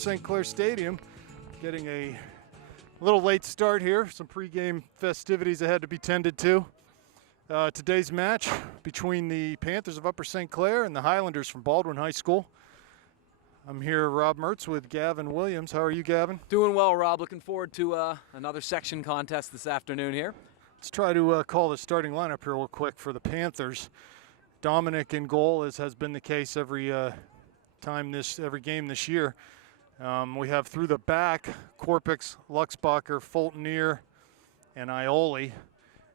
St. Clair Stadium. Getting a little late start here. Some pregame festivities that had to be tended to. Today's match between the Panthers of Upper St. Clair and the Highlanders from Baldwin High School. I'm here, Rob Mertz, with Gavin Williams. How are you, Gavin? Doing well, Rob. Looking forward to another section contest this afternoon here. Let's try to call the starting lineup here real quick for the Panthers. Dominic in goal, as has been the case every game this year. We have through the back Korpix, Luxbacher, Fultonier, and Ioli.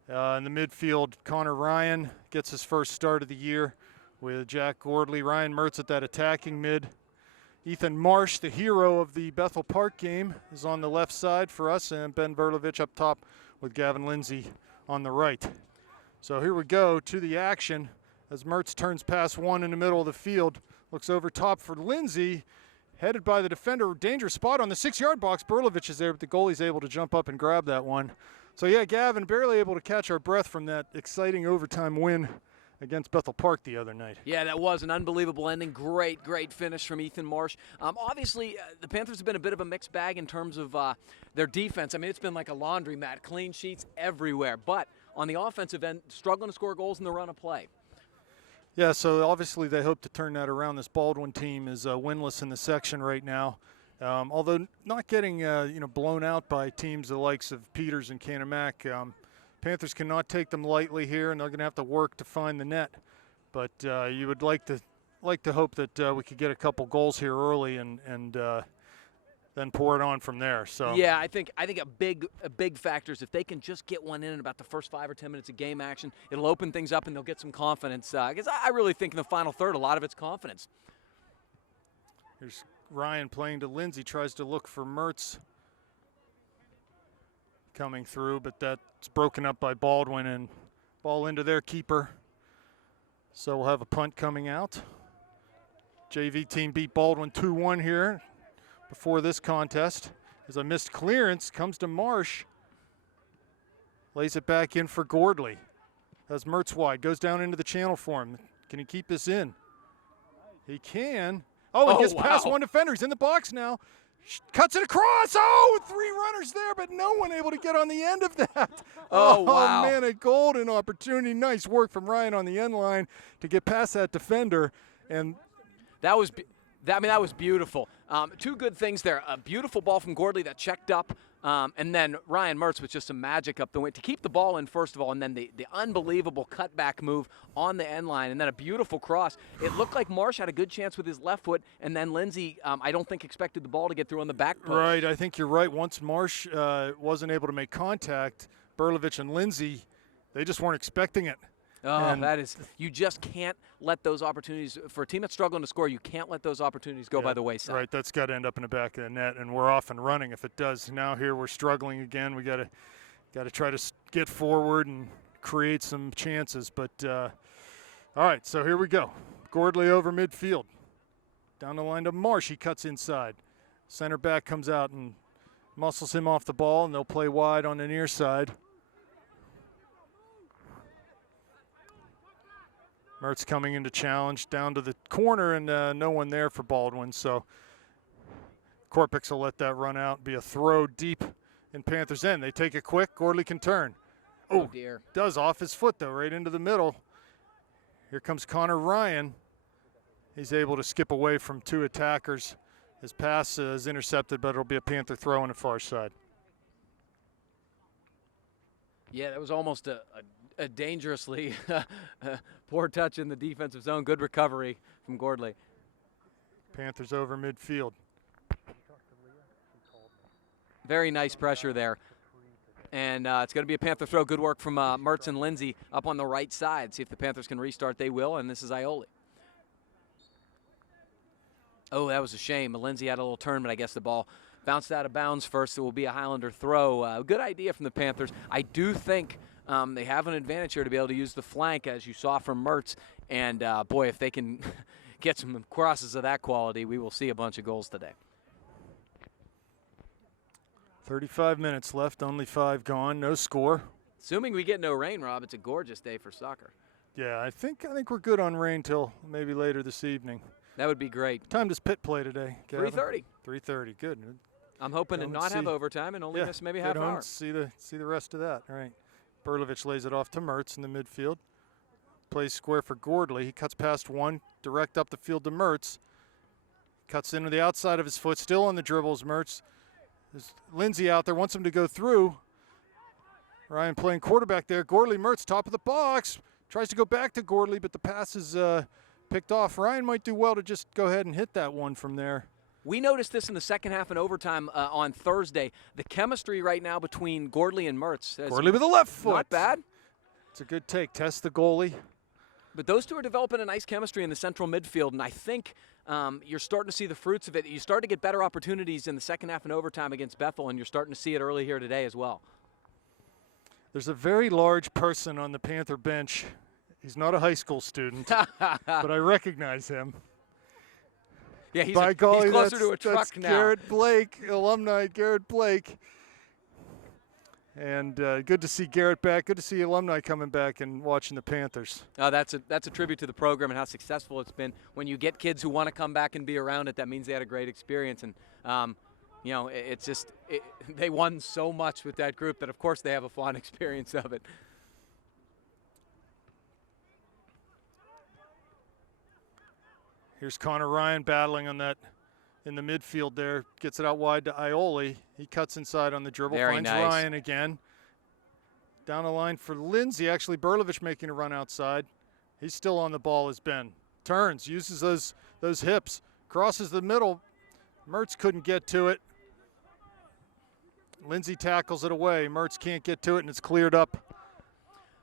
In the midfield, Connor Ryan gets his first start of the year with Jack Gordley. Ryan Mertz at that attacking mid. Ethan Marsh, the hero of the Bethel Park game, is on the left side for us, and Ben Verlovich up top with Gavin Lindsay on the right. So here we go to the action as Mertz turns past one in the middle of the field. Looks over top for Lindsay, headed by the defender. Dangerous spot on the 6-yard box. Verlovich is there, but the goalie's able to jump up and grab that one. So yeah, Gavin, barely able to catch our breath from that exciting overtime win against Bethel Park the other night. Yeah, that was an unbelievable ending. Great finish from Ethan Marsh. Obviously, the Panthers have been a bit of a mixed bag in terms of their defense. I mean, it's been like a laundromat, clean sheets everywhere. But on the offensive end, struggling to score goals in the run of play. Yeah, so obviously they hope to turn that around. This Baldwin team is winless in the section right now. Although not getting blown out by teams the likes of Peters and Canamac. Panthers cannot take them lightly here, and they're going to have to work to find the net. But you would like to hope that we could get a couple goals here early and then pour it on from there. So yeah, I think a big factor is if they can just get one in about the first 5 or 10 minutes of game action, it'll open things up and they'll get some confidence. Because I really think in the final third, a lot of it's confidence. Here's Ryan playing to Lindsay, tries to look for Mertz coming through, but that's broken up by Baldwin and ball into their keeper. So we'll have a punt coming out. JV team beat Baldwin 2-1 here before this contest. As a missed clearance comes to Marsh. Lays it back in for Gordley. As Mertz wide, goes down into the channel for him. Can he keep this in? He can. Oh, he gets past one defender. He's in the box now. Cuts it across. Oh, 3 runners there, but no one able to get on the end of that. Oh, wow. Man, a golden opportunity. Nice work from Ryan on the end line to get past that defender. And that was beautiful. 2 good things there. A beautiful ball from Gordley that checked up, and then Ryan Mertz with just some magic up the wing to keep the ball in, first of all, and then the unbelievable cutback move on the end line, and then a beautiful cross. It looked like Marsh had a good chance with his left foot, and then Lindsay, I don't think, expected the ball to get through on the back post. Right, I think you're right. Once Marsh wasn't able to make contact, Berlovich and Lindsay, they just weren't expecting it. Oh, you just can't let those opportunities, for a team that's struggling to score, you can't let those opportunities go by the wayside. Right, that's got to end up in the back of the net, and we're off and running if it does. Now here we're struggling again. We got to try to get forward and create some chances. But all right, so here we go. Gordley over midfield. Down the line to Marsh, he cuts inside. Center back comes out and muscles him off the ball, and they'll play wide on the near side. Mertz coming into challenge down to the corner, and no one there for Baldwin. So Korpix will let that run out, be a throw deep in Panthers' end. They take it quick. Gordley can turn. Oh, dear. Does off his foot, though, right into the middle. Here comes Connor Ryan. He's able to skip away from 2 attackers. His pass is intercepted, but it'll be a Panther throw on the far side. Yeah, that was almost a dangerously poor touch in the defensive zone. Good recovery from Gordley. Panthers over midfield. Very nice pressure there. And it's going to be a Panther throw. Good work from Mertz and Lindsay up on the right side. See if the Panthers can restart. They will, and this is Ioli. Oh, that was a shame. Lindsay had a little turn, but I guess the ball bounced out of bounds first. It will be a Highlander throw. Good idea from the Panthers. I do think they have an advantage here to be able to use the flank, as you saw from Mertz. And, boy, if they can get some crosses of that quality, we will see a bunch of goals today. 35 minutes left, only 5 gone, no score. Assuming we get no rain, Rob, it's a gorgeous day for soccer. Yeah, I think we're good on rain till maybe later this evening. That would be great. What time does Pitt play today, Gavin? 3:30. 3:30. Good. I'm hoping to not have overtime and only miss maybe half hour. See the rest of that. All right. Berlovich lays it off to Mertz in the midfield. Plays square for Gordley. He cuts past one, direct up the field to Mertz. Cuts into the outside of his foot, still on the dribbles, Mertz. There's Lindsay out there, wants him to go through. Ryan playing quarterback there. Gordley, Mertz, top of the box. Tries to go back to Gordley, but the pass is picked off. Ryan might do well to just go ahead and hit that one from there. We noticed this in the second half and overtime on Thursday. The chemistry right now between Gordley and Mertz. Gordley with the left foot. Not bad. It's a good take. Test the goalie. But those two are developing a nice chemistry in the central midfield, and I think you're starting to see the fruits of it. You start to get better opportunities in the second half and overtime against Bethel, and you're starting to see it early here today as well. There's a very large person on the Panther bench. He's not a high school student, but I recognize him. Yeah, he's golly, closer to a truck that's now. Garrett Blake, alumni Garrett Blake. And good to see Garrett back. Good to see alumni coming back and watching the Panthers. That's a tribute to the program and how successful it's been. When you get kids who want to come back and be around it, that means they had a great experience. And it's just they won so much with that group that of course they have a fond experience of it. Here's Connor Ryan battling on that in the midfield there. Gets it out wide to Ioli. He cuts inside on the dribble. Very finds nice. Ryan again. Down the line for Lindsay. Actually, Berlovich making a run outside. He's still on the ball as Ben. Turns, uses those hips. Crosses the middle. Mertz couldn't get to it. Lindsay tackles it away. Mertz can't get to it, and it's cleared up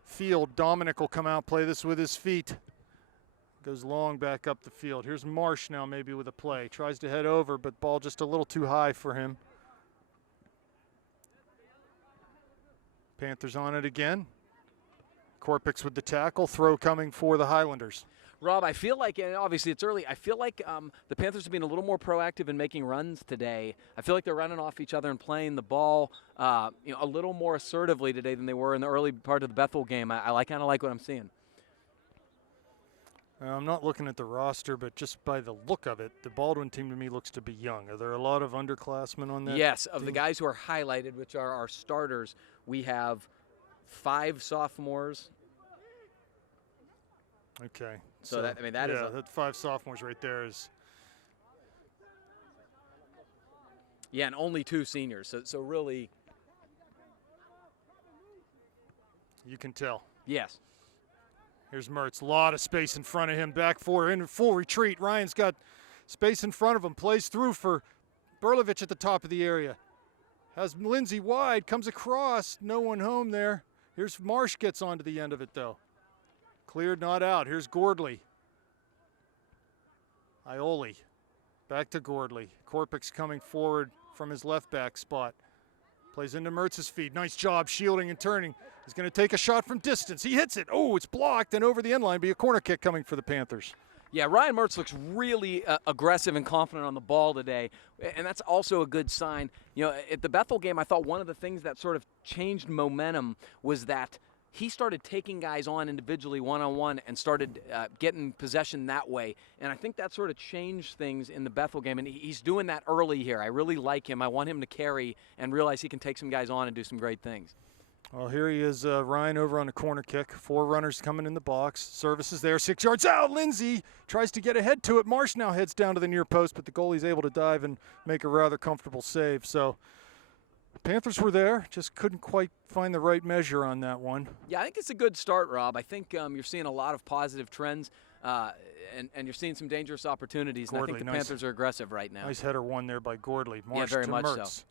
field. Dominic will come out, play this with his feet. Goes long back up the field. Here's Marsh now maybe with a play. Tries to head over, but ball just a little too high for him. Panthers on it again. Korpix with the tackle. Throw coming for the Highlanders. Rob, I feel like, and obviously it's early, I feel like the Panthers have been a little more proactive in making runs today. I feel like they're running off each other and playing the ball a little more assertively today than they were in the early part of the Bethel game. I kind of like what I'm seeing. I'm not looking at the roster, but just by the look of it, the Baldwin team to me looks to be young. Are there a lot of underclassmen on that? Yes, of team? the guys who are highlighted, which are our starters, we have 5 sophomores. Okay. So that is that 5 sophomores right there is. Yeah, and only 2 seniors. So really. You can tell. Yes. Here's Mertz, a lot of space in front of him, back 4 in full retreat. Ryan's got space in front of him, plays through for Berlovich at the top of the area. Has Lindsay wide, comes across, no one home there. Here's Marsh, gets onto the end of it though. Cleared, not out. Here's Gordley. Ioli, back to Gordley. Korpix coming forward from his left back spot. Plays into Mertz's feet. Nice job shielding and turning. He's going to take a shot from distance. He hits it. Oh, it's blocked and over the end line. Be a corner kick coming for the Panthers. Yeah, Ryan Mertz looks really aggressive and confident on the ball today, and that's also a good sign. At the Bethel game, I thought one of the things that sort of changed momentum was that he started taking guys on individually, one-on-one, and started getting possession that way. And I think that sort of changed things in the Bethel game, and he's doing that early here. I really like him. I want him to carry and realize he can take some guys on and do some great things. Well, here he is, Ryan over on the corner kick. 4 runners coming in the box. Service is there, 6 yards out. Lindsay tries to get ahead to it. Marsh now heads down to the near post, but the goalie's able to dive and make a rather comfortable save. So Panthers were there, just couldn't quite find the right measure on that one. Yeah, I think it's a good start, Rob. I think you're seeing a lot of positive trends, and you're seeing some dangerous opportunities. Gordley, and I think the Panthers are aggressive right now. Nice header one there by Gordley. Marsh very to much Mertz. so.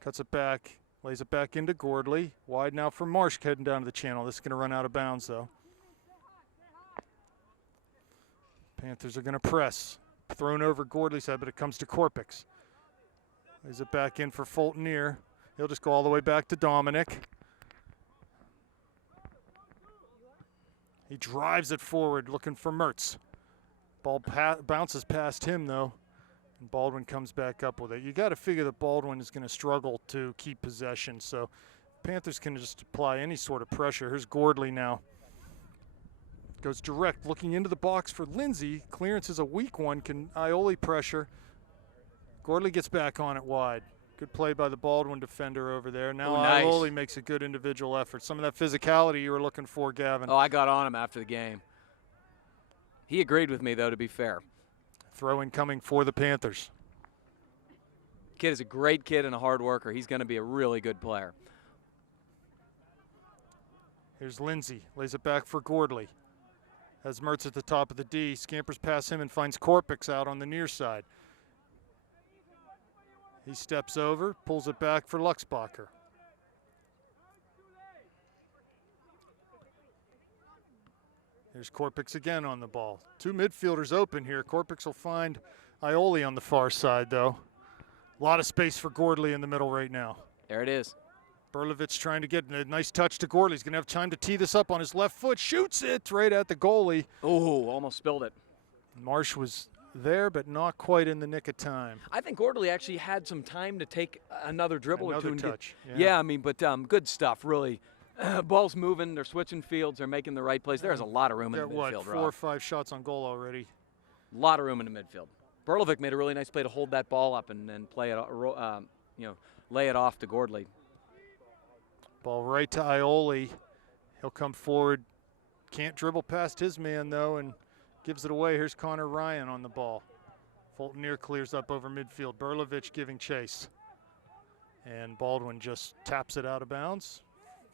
Cuts it back, lays it back into Gordley. Wide now for Marsh heading down to the channel. This is going to run out of bounds, though. Panthers are going to press. Thrown over Gordley's head, but it comes to Korpix. Lays it back in for Fulton near. He'll just go all the way back to Dominic. He drives it forward looking for Mertz. Ball bounces past him, though, and Baldwin comes back up with it. You got to figure that Baldwin is going to struggle to keep possession, so Panthers can just apply any sort of pressure. Here's Gordley now. Goes direct, looking into the box for Lindsay. Clearance is a weak one. Can Ioli pressure? Gordley gets back on it wide. Good play by the Baldwin defender over there. Now nice. Ioli makes a good individual effort. Some of that physicality you were looking for, Gavin. Oh, I got on him after the game. He agreed with me, though, to be fair. Throw in coming for the Panthers. Kid is a great kid and a hard worker. He's going to be a really good player. Here's Lindsay. Lays it back for Gordley. Has Mertz at the top of the D. Scampers past him and finds Korpix out on the near side. He steps over, pulls it back for Luxbacher. There's Korpix again on the ball. Two midfielders open here. Korpix will find Ioli on the far side, though. A lot of space for Gordley in the middle right now. There it is. Berlovich trying to get a nice touch to Gordley. He's going to have time to tee this up on his left foot. Shoots it right at the goalie. Oh, almost spilled it. Marsh was there, but not quite in the nick of time. I think Gordley actually had some time to take another dribble or two. Another touch. Yeah, I mean, but good stuff, really. Ball's moving. They're switching fields. They're making the right plays. There's a lot of room in the midfield, what, 4 Rob. or 5 shots on goal already. A lot of room in the midfield. Berlovic made a really nice play to hold that ball up and then play it, lay it off to Gordley. Ball right to Ioli. He'll come forward. Can't dribble past his man, though, and gives it away. Here's Connor Ryan on the ball. Fulton near clears up over midfield. Berlovich giving chase. And Baldwin just taps it out of bounds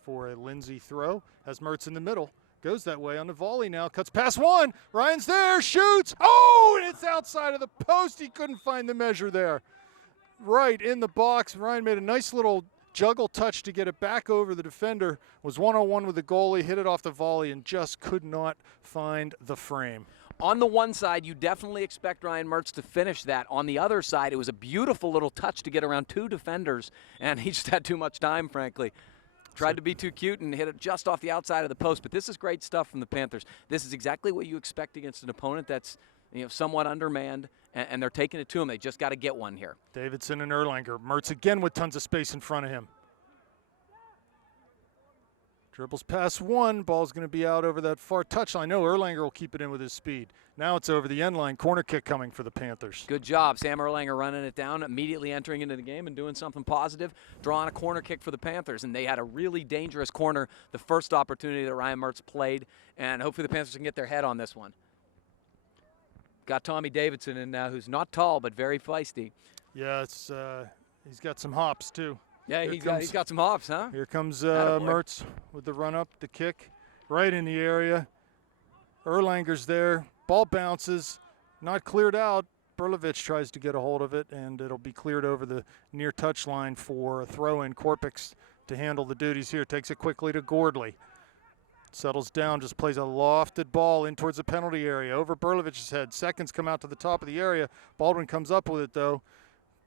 for a Lindsay throw. Has Mertz in the middle. Goes that way on the volley now. Cuts past one. Ryan's there. Shoots. Oh, and it's outside of the post. He couldn't find the measure there. Right in the box. Ryan made a nice little juggle touch to get it back over the defender. Was one-on-one with the goalie. Hit it off the volley and just could not find the frame. On the one side, you definitely expect Ryan Mertz to finish that. On the other side, it was a beautiful little touch to get around 2 defenders, and he just had too much time, frankly. Tried to be too cute and hit it just off the outside of the post, but this is great stuff from the Panthers. This is exactly what you expect against an opponent that's somewhat undermanned, and they're taking it to him. They just got to get one here. Davidson and Erlanger. Mertz again with tons of space in front of him. Dribbles past one. Ball's going to be out over that far touchline. No, Erlanger will keep it in with his speed. Now it's over the end line. Corner kick coming for the Panthers. Good job. Sam Erlanger running it down, immediately entering into the game and doing something positive, drawing a corner kick for the Panthers. And they had a really dangerous corner the first opportunity that Ryan Mertz played. And hopefully the Panthers can get their head on this one. Got Tommy Davidson in now, who's not tall but very feisty. Yeah, it's he's got some hops, too. Yeah, he's got some hops, huh? Here comes Mertz with the run-up, the kick, right in the area. Erlanger's there. Ball bounces, not cleared out. Berlovich tries to get a hold of it, and it'll be cleared over the near touch line for a throw-in. Korpix to handle the duties here. Takes it quickly to Gordley. Settles down, just plays a lofted ball in towards the penalty area. Over Berlovich's head. Seconds come out to the top of the area. Baldwin comes up with it, though.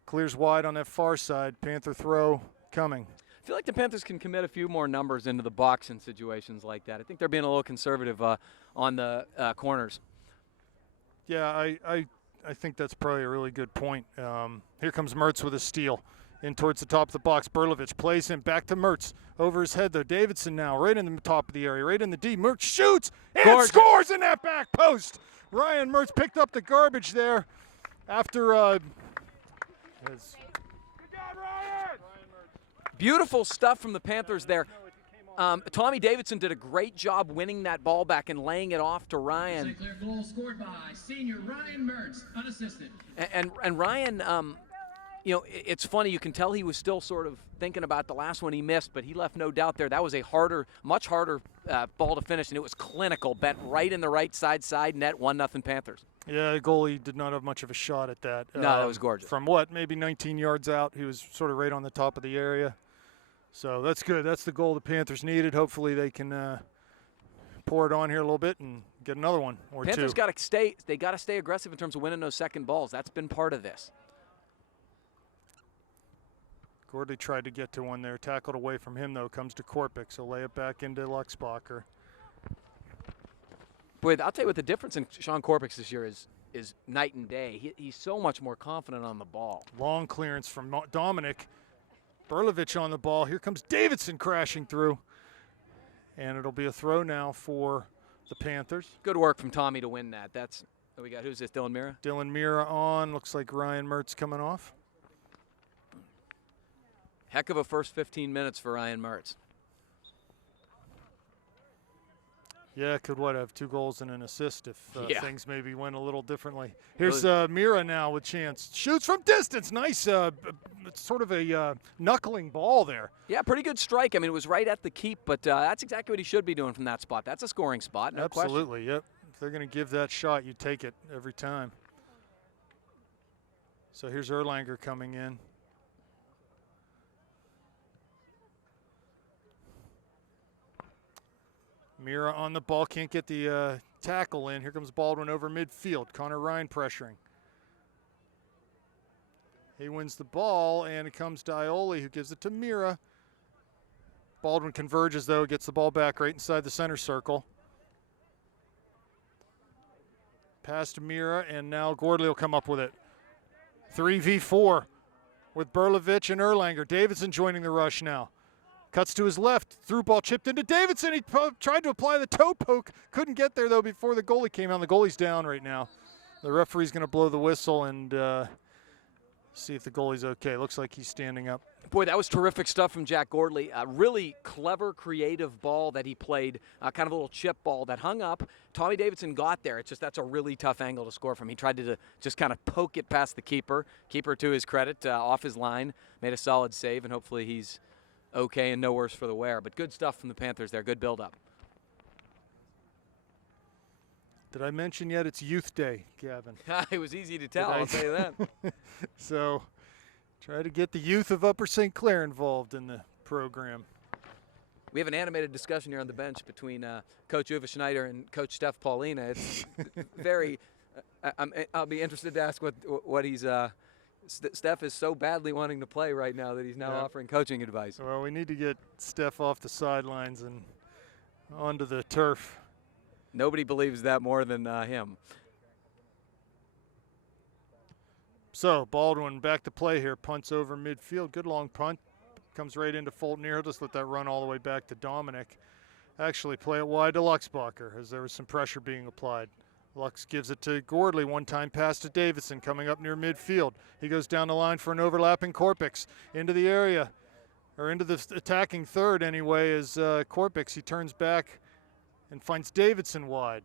Clears wide on that far side. Panther throw coming. I feel like the Panthers can commit a few more numbers into the box in situations like that. I think they're being a little conservative on the corners. Yeah, I think that's probably a really good point. Here comes Mertz with a steal. In towards the top of the box. Berlovich plays him back to Mertz. Over his head, though. Davidson now right in the top of the area, right in the D. Mertz shoots and scores in that back post. Ryan Mertz picked up the garbage there after Beautiful stuff from the Panthers there. Tommy Davidson did a great job winning that ball back and laying it off to Ryan. Clear goal scored by senior Ryan Mertz, unassisted. And Ryan, it's funny. You can tell he was still sort of thinking about the last one he missed, but he left no doubt there. That was a much harder ball to finish, and it was clinical. Bent right in the right side net, 1-0 Panthers. Yeah, the goalie did not have much of a shot at that. No, that was gorgeous. From maybe 19 yards out, he was sort of right on the top of the area. So that's good. That's the goal the Panthers needed. Hopefully they can pour it on here a little bit and get another one or two. Panthers got to stay aggressive in terms of winning those second balls. That's been part of this. Gordley tried to get to one there. Tackled away from him, though. Comes to Korpix. He'll lay it back into Luxbacher. Boy, I'll tell you what the difference in Sean Korpix this year is night and day. He's so much more confident on the ball. Long clearance from Dominic. Berlovich on the ball. Here comes Davidson crashing through. And it'll be a throw now for the Panthers. Good work from Tommy to win that. That's what we got. Who's this? Dylan Mira? Dylan Mira on. Looks like Ryan Mertz coming off. Heck of a first 15 minutes for Ryan Mertz. Yeah, could have 2 goals and an assist if things maybe went a little differently. Here's Mira now with chance. Shoots from distance. Nice. It's sort of a knuckling ball there. Yeah, pretty good strike. I mean, it was right at the keep, but that's exactly what he should be doing from that spot. That's a scoring spot, no question. Absolutely, yep. If they're going to give that shot, you take it every time. So here's Erlanger coming in. Mira on the ball, can't get the tackle in. Here comes Baldwin over midfield. Connor Ryan pressuring. He wins the ball, and it comes to Ioli, who gives it to Mira. Baldwin converges, though, gets the ball back right inside the center circle. Pass to Mira, and now Gordley will come up with it. 3v4 with Berlovich and Erlanger. Davidson joining the rush now. Cuts to his left, through ball chipped into Davidson. He tried to apply the toe poke. Couldn't get there, though, before the goalie came out. The goalie's down right now. The referee's going to blow the whistle and see if the goalie's okay. Looks like he's standing up. Boy, that was terrific stuff from Jack Gordley. A really clever, creative ball that he played, kind of a little chip ball that hung up. Tommy Davidson got there. It's just that's a really tough angle to score from. He tried to just kind of poke it past the keeper. Keeper, to his credit, off his line, made a solid save, and hopefully he's okay and no worse for the wear. But good stuff from the Panthers there. Good build-up. Did I mention yet it's Youth Day, Gavin? It was easy to tell, I'll tell you that. So try to get the youth of Upper St. Clair involved in the program. We have an animated discussion here on the bench between Coach Uwe Schneider and Coach Steph Paulina. It's very I'll be interested to ask what he's Steph is so badly wanting to play right now that he's now offering coaching advice. Well, we need to get Steph off the sidelines and onto the turf. Nobody believes that more than him. So Baldwin back to play here. Punts over midfield. Good long punt. Comes right into Fulton here. He'll just let that run all the way back to Dominic. Actually play it wide to Luxbacher as there was some pressure being applied. Lux gives it to Gordley. One-time pass to Davidson coming up near midfield. He goes down the line for an overlapping Korpix into the area, or into the attacking third anyway, as Korpix, he turns back and finds Davidson wide.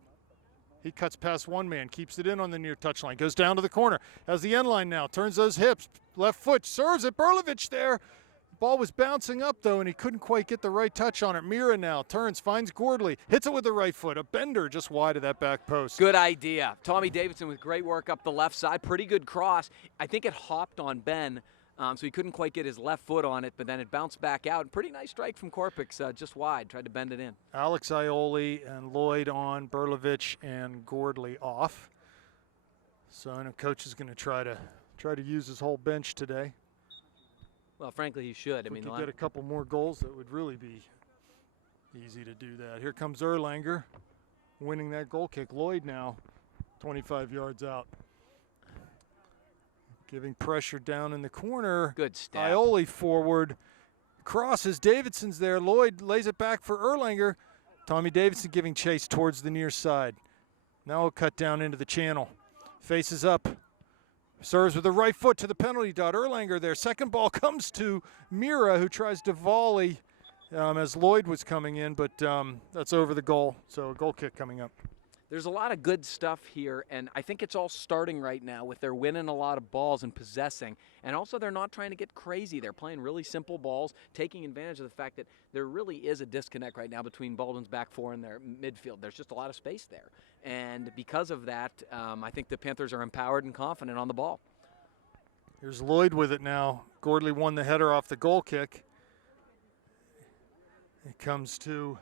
He cuts past one man, keeps it in on the near touchline, goes down to the corner, has the end line now, turns those hips, left foot, serves it, Berlovich there. Ball was bouncing up, though, and he couldn't quite get the right touch on it. Mira now turns, finds Gordley, hits it with the right foot. A bender just wide of that back post. Good idea. Tommy Davidson with great work up the left side. Pretty good cross. I think it hopped on Ben, so he couldn't quite get his left foot on it, but then it bounced back out. Pretty nice strike from Korpix, just wide. Tried to bend it in. Alex Ioli and Lloyd on, Berlovich and Gordley off. So I know Coach is going to try to use his whole bench today. Well, frankly, he should. If we could get a couple more goals, that would really be easy to do that. Here comes Erlanger, winning that goal kick. Lloyd now 25 yards out. Giving pressure down in the corner. Good step. Ioli forward. Crosses. Davidson's there. Lloyd lays it back for Erlanger. Tommy Davidson giving chase towards the near side. Now he'll cut down into the channel. Faces up. Serves with the right foot to the penalty dot. Erlanger there. Second ball comes to Mira, who tries to volley as Lloyd was coming in, but that's over the goal. So a goal kick coming up. There's a lot of good stuff here, and I think it's all starting right now with their winning a lot of balls and possessing. And also they're not trying to get crazy. They're playing really simple balls, taking advantage of the fact that there really is a disconnect right now between Baldwin's back four and their midfield. There's just a lot of space there. And because of that, I think the Panthers are empowered and confident on the ball. Here's Lloyd with it now. Gordley won the header off the goal kick. It comes to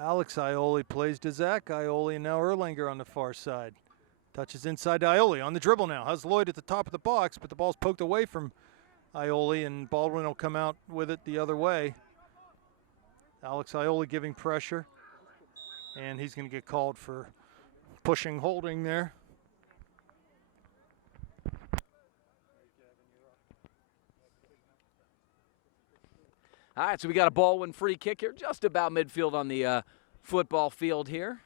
Alex Ioli, plays to Zach Ioli, and now Erlanger on the far side. Touches inside to Ioli on the dribble now. Has Lloyd at the top of the box, but the ball's poked away from Ioli, and Baldwin will come out with it the other way. Alex Ioli giving pressure, and he's going to get called for pushing, holding there. All right, so we got a Baldwin free kick here, just about midfield on the football field here.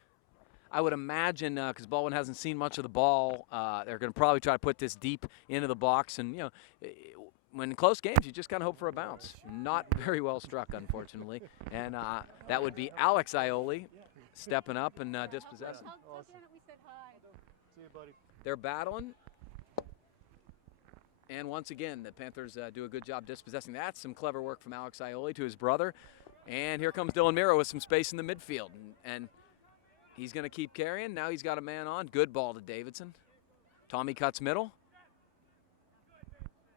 I would imagine, because Baldwin hasn't seen much of the ball, they're going to probably try to put this deep into the box. And, when in close games, you just kind of hope for a bounce. Not very well struck, unfortunately. And that would be Alex Ioli stepping up and dispossessing. They're battling. And once again, the Panthers do a good job dispossessing. That's some clever work from Alex Ioli to his brother. And here comes Dylan Miro with some space in the midfield. And he's going to keep carrying. Now he's got a man on. Good ball to Davidson. Tommy cuts middle.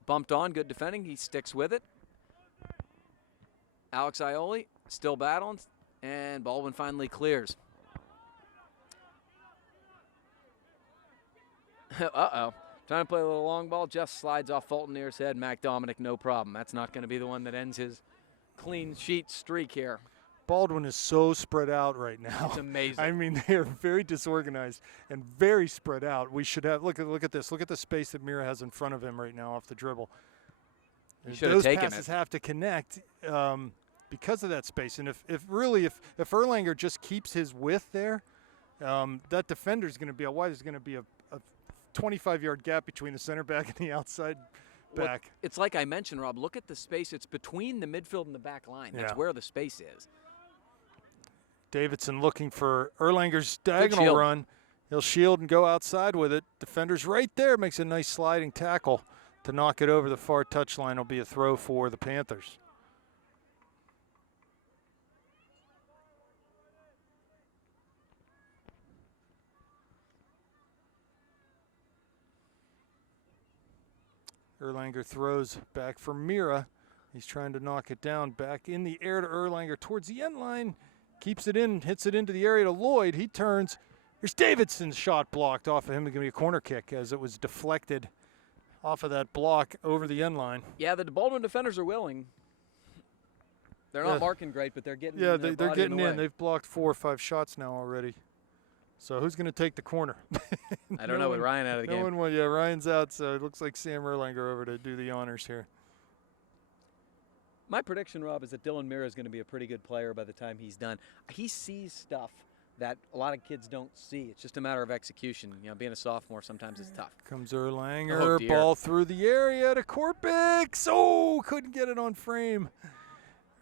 Bumped on, good defending. He sticks with it. Alex Ioli still battling, and Baldwin finally clears. Uh-oh. Trying to play a little long ball. Just slides off Fulton Near's head. Mac Dominic, no problem. That's not going to be the one that ends his clean sheet streak here. Baldwin is so spread out right now. It's amazing. I mean, they are very disorganized and very spread out. We should have look at this. Look at the space that Mira has in front of him right now off the dribble. He should have taken it. Those passes have to connect because of that space. And if Erlanger just keeps his width there, that defender is going to be out wide. There's going to be a 25-yard gap between the center back and the outside back. Well, it's like I mentioned, Rob. Look at the space. It's between the midfield and the back line. That's where the space is. Davidson looking for Erlanger's diagonal run. He'll shield and go outside with it. Defender's right there. Makes a nice sliding tackle to knock it over the far touchline. Will be a throw for the Panthers. Erlanger throws back for Mira. He's trying to knock it down. Back in the air to Erlanger towards the end line. Keeps it in, hits it into the area to Lloyd. He turns. Here's Davidson's shot blocked off of him. It's going to be a corner kick as it was deflected off of that block over the end line. Yeah, the Baldwin defenders are willing. They're not marking great, but they're getting in. Yeah, they're getting in. They've blocked 4 or 5 shots now already. So who's going to take the corner? I don't know with Ryan out of the game. No one will. Yeah, Ryan's out, so it looks like Sam Erlanger over to do the honors here. My prediction, Rob, is that Dylan Mira is going to be a pretty good player by the time he's done. He sees stuff that a lot of kids don't see. It's just a matter of execution. Being a sophomore, sometimes it's tough. Comes Erlanger, ball through the area to Korpix. Oh, couldn't get it on frame.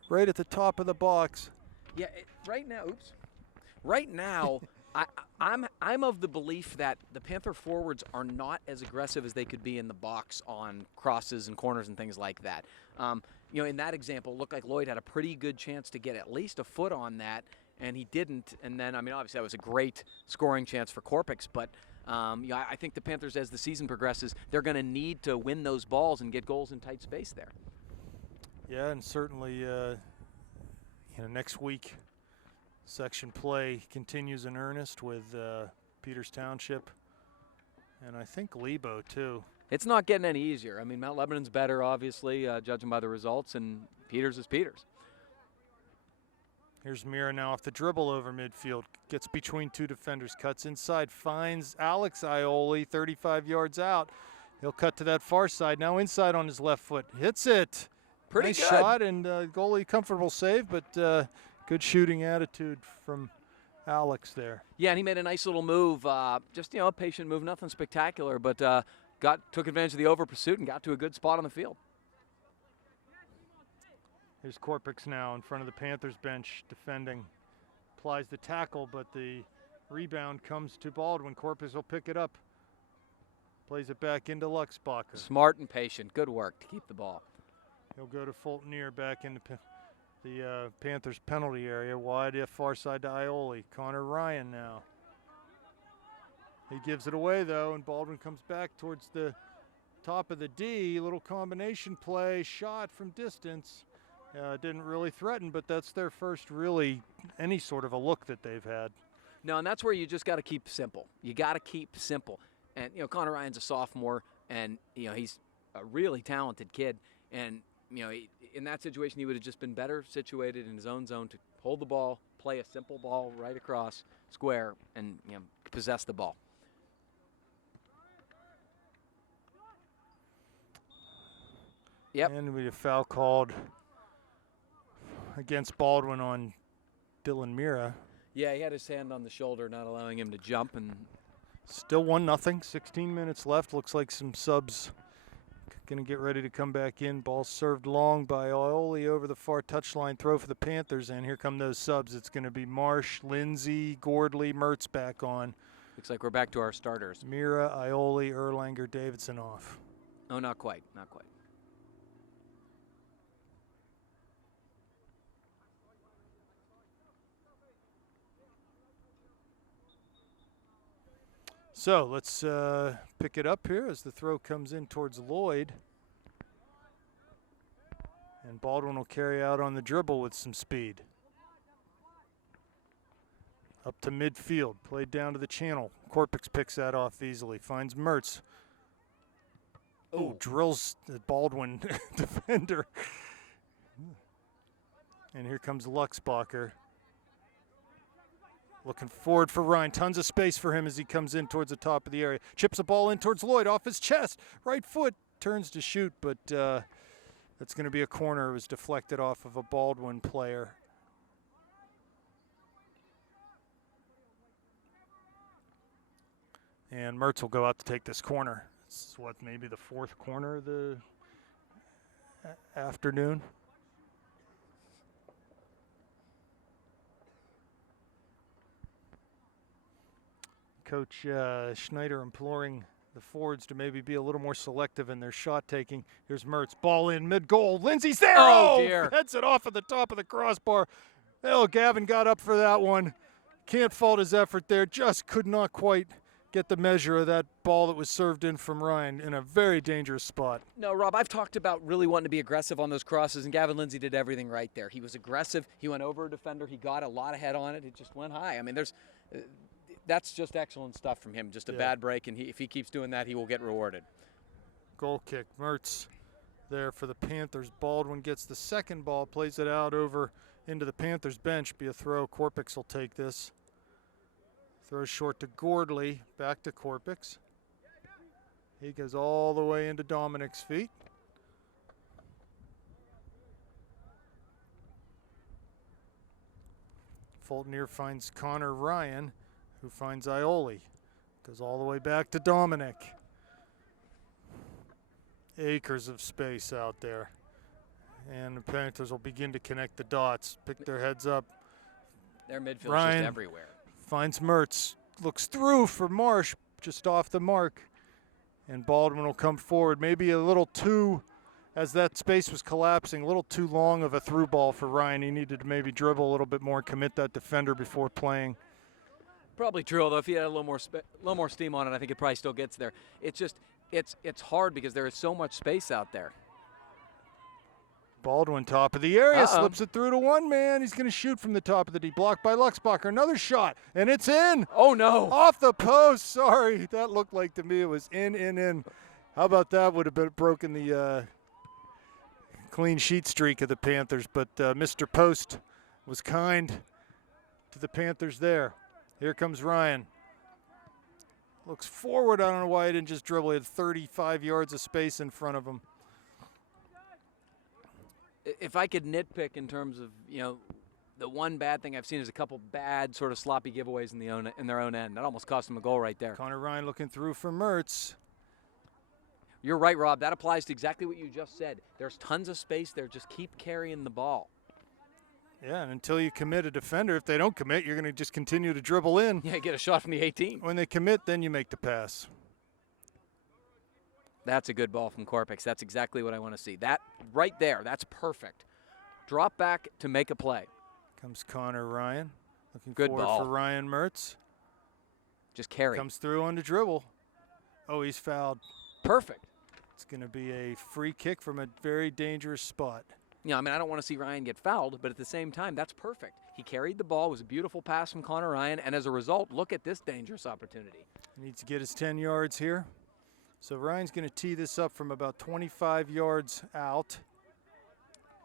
Right at the top of the box. Yeah, right now, I'm of the belief that the Panther forwards are not as aggressive as they could be in the box on crosses and corners and things like that. In that example, it looked like Lloyd had a pretty good chance to get at least a foot on that, and he didn't. And then, obviously that was a great scoring chance for Korpix, but I think the Panthers, as the season progresses, they're going to need to win those balls and get goals in tight space there. Yeah, and certainly, next week, section play continues in earnest with Peters Township, and I think Lebo too. It's not getting any easier. Mount Lebanon's better, obviously, judging by the results, and Peters is Peters. Here's Mira now off the dribble over midfield. Gets between 2 defenders, cuts inside, finds Alex Ioli 35 yards out. He'll cut to that far side, now inside on his left foot. Hits it. Pretty nice good shot, and goalie comfortable save, but good shooting attitude from Alex there. Yeah, and he made a nice little move. Just, a patient move, nothing spectacular, but took advantage of the over pursuit and got to a good spot on the field. Here's Korpix now in front of the Panthers bench defending. Applies the tackle, but the rebound comes to Baldwin. Korpix will pick it up. Plays it back into Luxbacher. Smart and patient. Good work to keep the ball. He'll go to Fulton Near back in the Panthers penalty area. Wide far side to Ioli. Connor Ryan now. He gives it away, though, and Baldwin comes back towards the top of the D. Little combination play, shot from distance. Didn't really threaten, but that's their first really any sort of a look that they've had. No, and that's where you just got to keep simple. You got to keep simple. And, Connor Ryan's a sophomore, and, he's a really talented kid. And, in that situation, he would have just been better situated in his own zone to hold the ball, play a simple ball right across square, and, possess the ball. Yep. And we have foul called against Baldwin on Dylan Mira. Yeah, he had his hand on the shoulder, not allowing him to jump. And Still 1-0, 16 minutes left. Looks like some subs going to get ready to come back in. Ball served long by Ioli over the far touchline throw for the Panthers. And here come those subs. It's going to be Marsh, Lindsay, Gordley, Mertz back on. looks like we're back to our starters. Mira, Ioli, Erlanger, Davidson off. Oh, not quite. Not quite. So let's pick it up here as the throw comes in towards Lloyd. And Baldwin will carry out on the dribble with some speed. Up to midfield, played down to the channel. Korpix picks that off easily, finds Mertz. Oh, drills the Baldwin defender. And here comes Luxbacher. Looking forward for Ryan. Tons of space for him as he comes in towards the top of the area. Chips the ball in towards Lloyd off his chest. Right foot turns to shoot, but that's going to be a corner. It was deflected off of a Baldwin player. And Mertz will go out to take this corner. This is what, maybe the fourth corner of the afternoon. Coach Schneider imploring the forwards to maybe be a little more selective in their shot taking. Here's Mertz, ball in mid-goal. Lindsay's there. Oh, dear. Heads it off at the top of the crossbar. Oh, Gavin got up for that one. Can't fault his effort there. Just could not quite get the measure of that ball that was served in from Ryan in a very dangerous spot. No, Rob, I've talked about really wanting to be aggressive on those crosses, and Gavin Lindsay did everything right there. He was aggressive. He went over a defender. He got a lot of head on it. It just went high. I mean, that's just excellent stuff from him. Just a bad break, and if he keeps doing that, he will get rewarded. Goal kick. Mertz there for the Panthers. Baldwin gets the second ball, plays it out over into the Panthers bench. Be a throw. Korpix will take this. Throws short to Gordley. Back to Korpix. He goes all the way into Dominic's feet. Fulton finds Connor Ryan, who finds Ioli. Goes all the way back to Dominic. Acres of space out there. And the Panthers will begin to connect the dots, pick their heads up. Their midfield's Ryan just everywhere. finds Mertz, looks through for Marsh, just off the mark. And Baldwin will come forward, maybe a little too, as that space was collapsing, a little too long of a through ball for Ryan. He needed to maybe dribble a little bit more, commit that defender before playing. Probably true, although if he had a little more steam on it, I think it probably still gets there. It's just, it's hard because there is so much space out there. Baldwin, top of the area, slips it through to one man. He's going to shoot from the top of the D. Blocked by Luxbacher. Another shot, and it's in. Oh, no. Off the post. Sorry, that looked like to me it was in. How about that? Would have been broken the clean sheet streak of the Panthers, but Mr. Post was kind to the Panthers there. Here comes Ryan. Looks forward. I don't know why he didn't just dribble. He had 35 yards of space in front of him. If I could nitpick in terms of, the one bad thing I've seen is a couple bad sort of sloppy giveaways in their own end. That almost cost them a goal right there. Connor Ryan looking through for Mertz. You're right, Rob. That applies to exactly what you just said. There's tons of space there. Just keep carrying the ball. Yeah, and until you commit a defender, if they don't commit, you're going to just continue to dribble in. Yeah, get a shot from the 18. When they commit, then you make the pass. That's a good ball from Korpix. That's exactly what I want to see. That right there, that's perfect. Drop back to make a play. Comes Connor Ryan. Looking Good forward ball. for Ryan Mertz. Just carry. Comes through on the dribble. Oh, he's fouled. Perfect. It's going to be a free kick from a very dangerous spot. I don't want to see Ryan get fouled, but at the same time, that's perfect. He carried the ball. It was a beautiful pass from Connor Ryan, and as a result, look at this dangerous opportunity. He needs to get his 10 yards here. So Ryan's going to tee this up from about 25 yards out.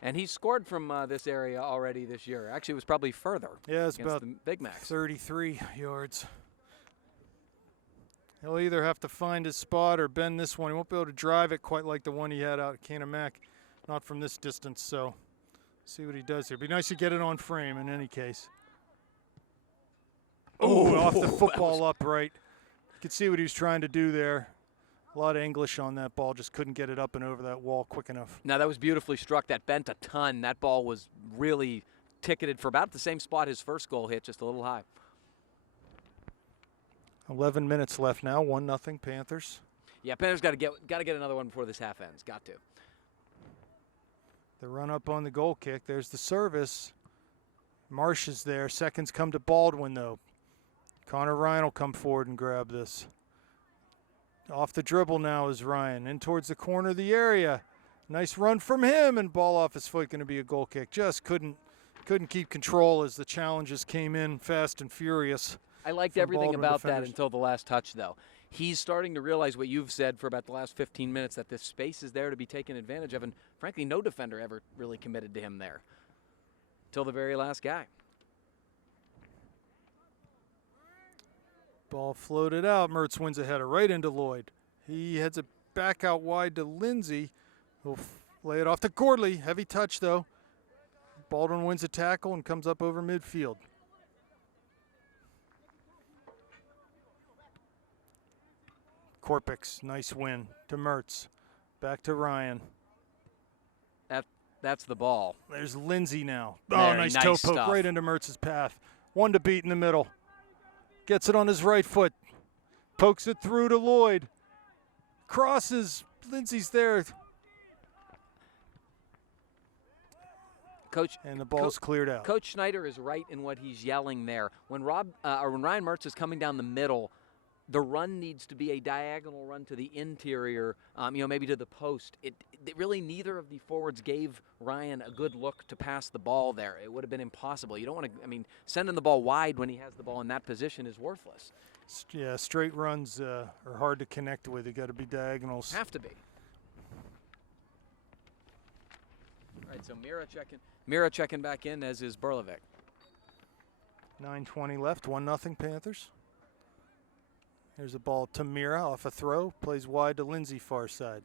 And he's scored from this area already this year. Actually, it was probably further. Yeah, it's about the Big Macs. 33 yards. He'll either have to find his spot or bend this one. He won't be able to drive it quite like the one he had out at Canamac, not from this distance. So see what he does here. Be nice to get it on frame in any case. Oh, off the football upright. You could see what he was trying to do there. A lot of English on that ball, just couldn't get it up and over that wall quick enough. Now, that was beautifully struck. That bent a ton. That ball was really ticketed for about the same spot his first goal hit, just a little high. 11 minutes left now, 1-0 Panthers. Yeah, Panthers got to get another one before this half ends. Got to. The run up on the goal kick. There's the service. Marsh is there. Seconds come to Baldwin, though. Connor Ryan will come forward and grab this. Off the dribble now is Ryan. In towards the corner of the area. Nice run from him, and ball off his foot, going to be a goal kick. Just couldn't keep control as the challenges came in fast and furious. I liked everything about that until the last touch, though. He's starting to realize what you've said for about the last 15 minutes, that this space is there to be taken advantage of, and frankly, no defender ever really committed to him there till the very last guy. Ball floated out. Mertz wins a header right into Lloyd. He heads it back out wide to Lindsay. He'll lay it off to Gordley. Heavy touch, though. Baldwin wins a tackle and comes up over midfield. Korpix, nice win to Mertz. Back to Ryan. That's the ball. There's Lindsay now. Very Oh, nice toe poke stuff. right into Mertz's path. One to beat in the middle. Gets it on his right foot. Pokes it through to Lloyd. Crosses. Lindsay's there. Coach, and the ball's cleared out. Coach Schneider is right in what he's yelling there. When Ryan Mertz is coming down the middle, the run needs to be a diagonal run to the interior, maybe to the post. It really, neither of the forwards gave Ryan a good look to pass the ball there. It would have been impossible. You don't want to, sending the ball wide when he has the ball in that position is worthless. Yeah, straight runs are hard to connect with. You got to be diagonals. Have to be. All right, so Mira checking back in, as is Berlovic. 9:20 left, 1-0 Panthers. Here's a ball to Mira off a throw. Plays wide to Lindsay, far side.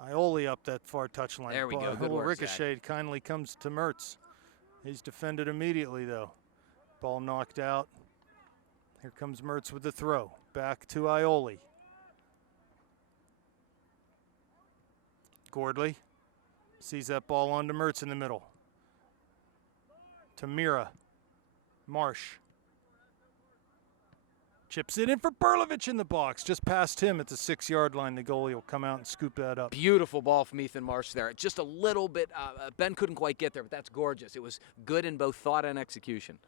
Ioli up that far touchline. There we go. A Good little work, ricochet Zach. kindly comes to Mertz. He's defended immediately, though. Ball knocked out. Here comes Mertz with the throw. Back to Ioli. Gordley sees that ball onto Mertz in the middle. To Mira. Marsh. Chips it in for Berlovich in the box. Just past him at the 6-yard line. The goalie will come out and scoop that up. Beautiful ball from Ethan Marsh there. Just a little bit. Ben couldn't quite get there, but that's gorgeous. It was good in both thought and execution.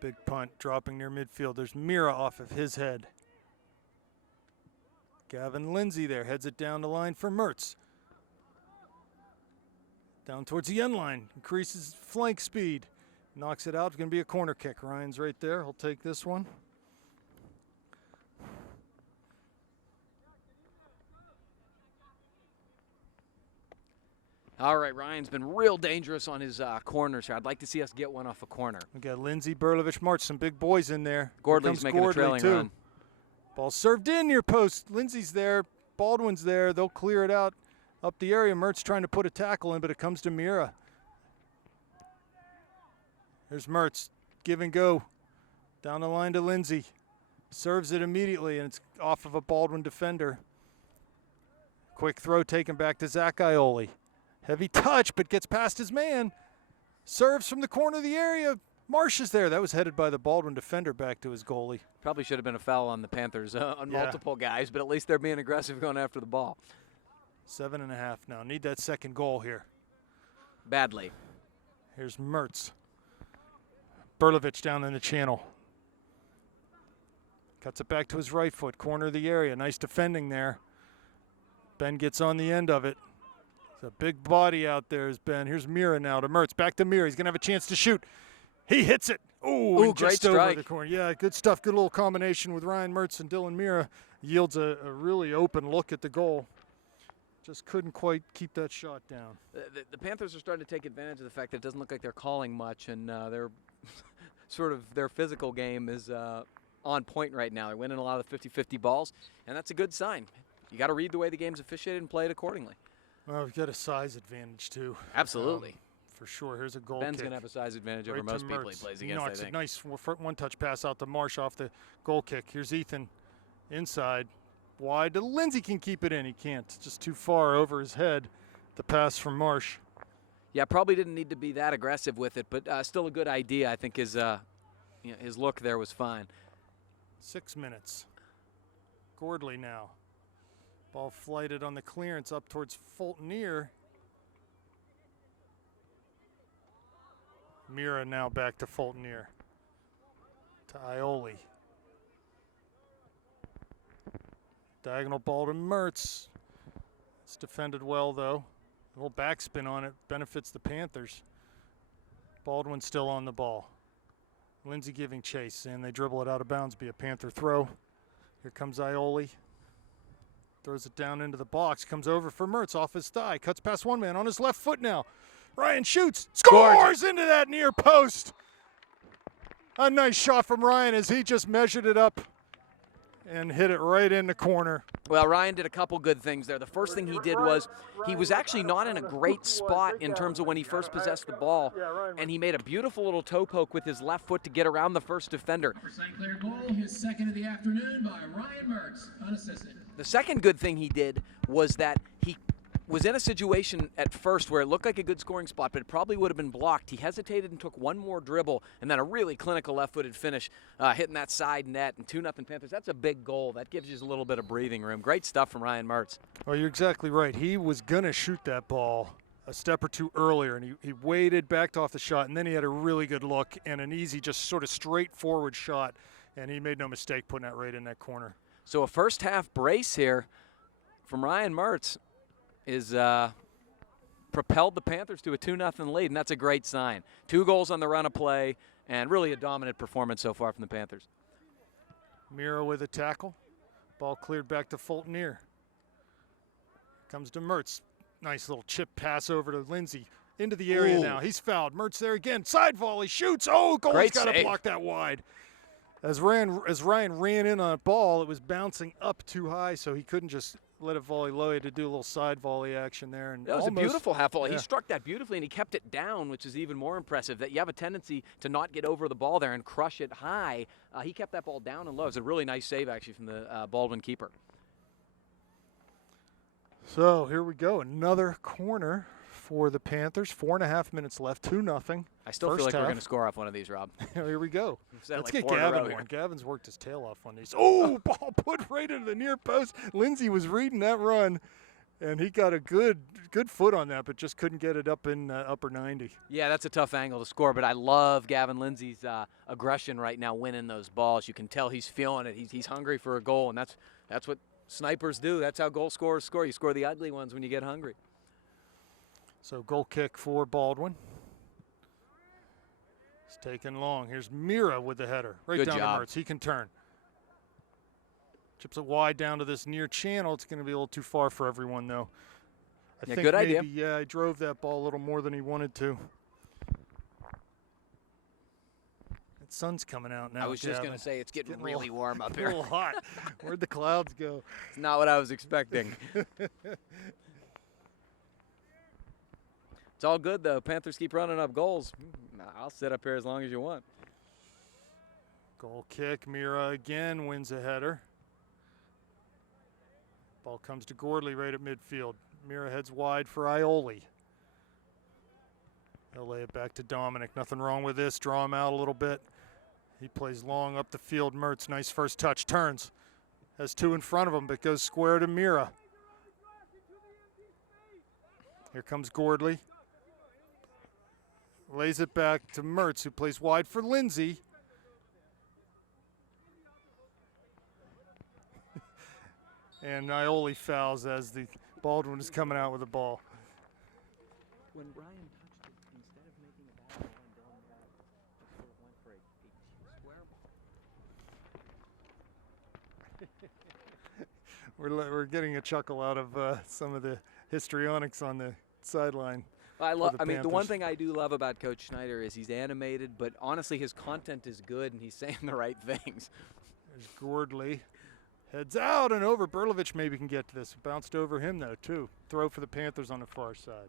Big punt dropping near midfield. There's Mira off of his head. Gavin Lindsay there. Heads it down the line for Mertz. Down towards the end line. Increases flank speed. Knocks it out. It's going to be a corner kick. Ryan's right there. He'll take this one. All right, Ryan's been real dangerous on his corners here. I'd like to see us get one off a corner. We got Lindsay, Berlovich, March, some big boys in there. Gordley's making a trailing run. Ball served in near post. Lindsay's there. Baldwin's there. They'll clear it out up the area. Mertz trying to put a tackle in, but it comes to Mira. There's Mertz. Give and go. Down the line to Lindsay. Serves it immediately, and it's off of a Baldwin defender. Quick throw taken back to Zach Ioli. Heavy touch, but gets past his man. Serves from the corner of the area. Marsh is there. That was headed by the Baldwin defender back to his goalie. Probably should have been a foul on the Panthers on multiple guys, but at least they're being aggressive going after the ball. 7.5 now. Need that second goal here. Badly. Here's Mertz. Berlovich down in the channel. Cuts it back to his right foot, corner of the area. Nice defending there. Ben gets on the end of it. It's a big body out there is Ben. Here's Mira now to Mertz. Back to Mira. He's going to have a chance to shoot. He hits it. Ooh, great just over strike. the corner. Yeah, good stuff. Good little combination with Ryan Mertz and Dylan Mira. Yields a really open look at the goal. Just couldn't quite keep that shot down. The Panthers are starting to take advantage of the fact that it doesn't look like they're calling much, and they're sort of their physical game is on point right now. They're winning a lot of the 50-50 balls, and that's a good sign. You got to read the way the game's officiated and play it accordingly. Well, we've got a size advantage, too. Absolutely. for sure. Here's a goal Ben's kick. going to have a size advantage Right over to most people he Mertz. plays He against, I knocks a think. nice one-touch pass out to Marsh off the goal kick. Here's Ethan inside. Wide to Lindsay, can keep it in. He can't. It's just too far over his head. The pass from Marsh. Yeah, probably didn't need to be that aggressive with it, but still a good idea. I think his look there was fine. 6 minutes. Gordley now. Ball flighted on the clearance up towards Fultoneer. Mira now back to Fultoneer. To Ioli. Diagonal ball to Mertz. It's defended well, though. A little backspin on it benefits the Panthers. Baldwin still on the ball. Lindsay giving chase, and they dribble it out of bounds, be a Panther throw. Here comes Ioli. Throws it down into the box, comes over for Mertz off his thigh, cuts past one man on his left foot now. Ryan shoots, scores into that near post. A nice shot from Ryan as he just measured it up and hit it right in the corner. Well, Ryan did a couple good things there. The first thing he did was he was actually not in a great spot in terms of when he first possessed the ball, and he made a beautiful little toe poke with his left foot to get around the first defender. For St. Clair goal, his second of the afternoon by Ryan Mertz, unassisted. The second good thing he did was that he was in a situation at first where it looked like a good scoring spot, but it probably would have been blocked. He hesitated and took one more dribble, and then a really clinical left-footed finish, hitting that side net, and 2-0 Panthers. That's a big goal. That gives you a little bit of breathing room. Great stuff from Ryan Mertz. Oh, you're exactly right. He was going to shoot that ball a step or two earlier, and he waited, backed off the shot, and then he had a really good look and an easy, just sort of straightforward shot, and he made no mistake putting that right in that corner. So a first-half brace here from Ryan Mertz is propelled the Panthers to a 2-0 lead, and that's a great sign. 2 goals on the run of play, and really a dominant performance so far from the Panthers. Mira with a tackle. Ball cleared back to Fultoneer. Comes to Mertz. Nice little chip pass over to Lindsay. Into the area now. He's fouled. Mertz there again. Side volley. Shoots. Oh, goalie's got to block that wide. As Ryan ran in on a ball, it was bouncing up too high, so he couldn't just let it volley low. He had to do a little side volley action there. And that was a beautiful half volley. Yeah. He struck that beautifully, and he kept it down, which is even more impressive. That you have a tendency to not get over the ball there and crush it high. He kept that ball down and low. It was a really nice save, actually, from the Baldwin keeper. So here we go. Another corner for the Panthers. 4.5 minutes left. 2-0. I still feel like we're going to score off one of these, Rob. Here we go. Let's like get 4 in a row Gavin here. one. Gavin's worked his tail off on these. Oh, ball put right into the near post. Lindsay was reading that run, and he got a good foot on that, but just couldn't get it up in upper 90. Yeah, that's a tough angle to score, but I love Gavin Lindsay's aggression right now, winning those balls. You can tell he's feeling it. He's hungry for a goal, and that's what snipers do. That's how goal scorers score. You score the ugly ones when you get hungry. So goal kick for Baldwin. It's taken long. Here's Mira with the header. Right Good down job. to Mertz. He can turn. Chips it wide down to this near channel. It's going to be a little too far for everyone, though. I think good maybe, idea. Yeah, I drove that ball a little more than he wanted to. That sun's coming out now. I was just going to say, it's getting really warm up here. A little hot. Where'd the clouds go? It's not what I was expecting. It's all good, though. Panthers keep running up goals. I'll sit up here as long as you want. Goal kick. Mira again wins a header. Ball comes to Gordley right at midfield. Mira heads wide for Ioli. He'll lay it back to Dominic. Nothing wrong with this. Draw him out a little bit. He plays long up the field. Mertz, nice first touch. Turns. Has 2 in front of him, but goes square to Mira. Here comes Gordley. Lays it back to Mertz, who plays wide for Lindsay. And Ioli fouls as the Baldwin is coming out with the ball. When Ryan touched it, instead of making a bad ball and down there, it sort of went for a square ball. We're getting a chuckle out of some of the histrionics on the sideline. I mean, the one Panthers. thing I do love about Coach Schneider is he's animated, but honestly, his content is good and he's saying the right things. There's Gordley. Heads out and over. Berlovich maybe can get to this. Bounced over him, though, too. Throw for the Panthers on the far side.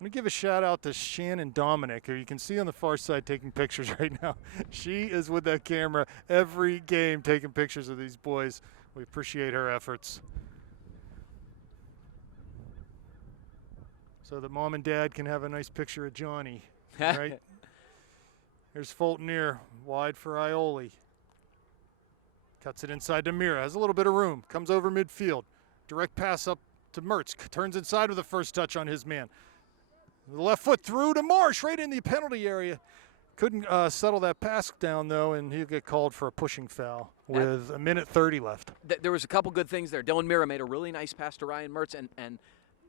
I'm going to give a shout out to Shannon Dominic, who you can see on the far side taking pictures right now. She is with that camera every game taking pictures of these boys. We appreciate her efforts. So that mom and dad can have a nice picture of Johnny, right? Here's Fulton wide for Ioli. Cuts it inside to Mira, has a little bit of room, comes over midfield. Direct pass up to Mertz, turns inside with the first touch on his man. The left foot through to Marsh, right in the penalty area. Couldn't settle that pass down, though, and he'll get called for a pushing foul with 1:30 left. There was a couple good things there. Dylan Mira made a really nice pass to Ryan Mertz, and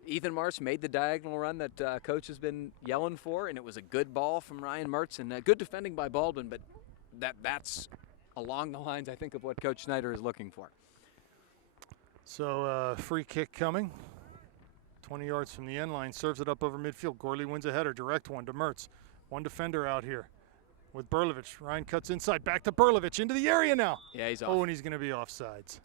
Ethan Marsh made the diagonal run that Coach has been yelling for, and it was a good ball from Ryan Mertz, and good defending by Baldwin, but that's along the lines, I think, of what Coach Snyder is looking for. So free kick coming. 20 yards from the end line, serves it up over midfield. Gorley wins a header, direct one to Mertz. One defender out here with Berlovich. Ryan cuts inside, back to Berlovich, into the area now. Yeah, he's off. Oh, and he's going to be offsides.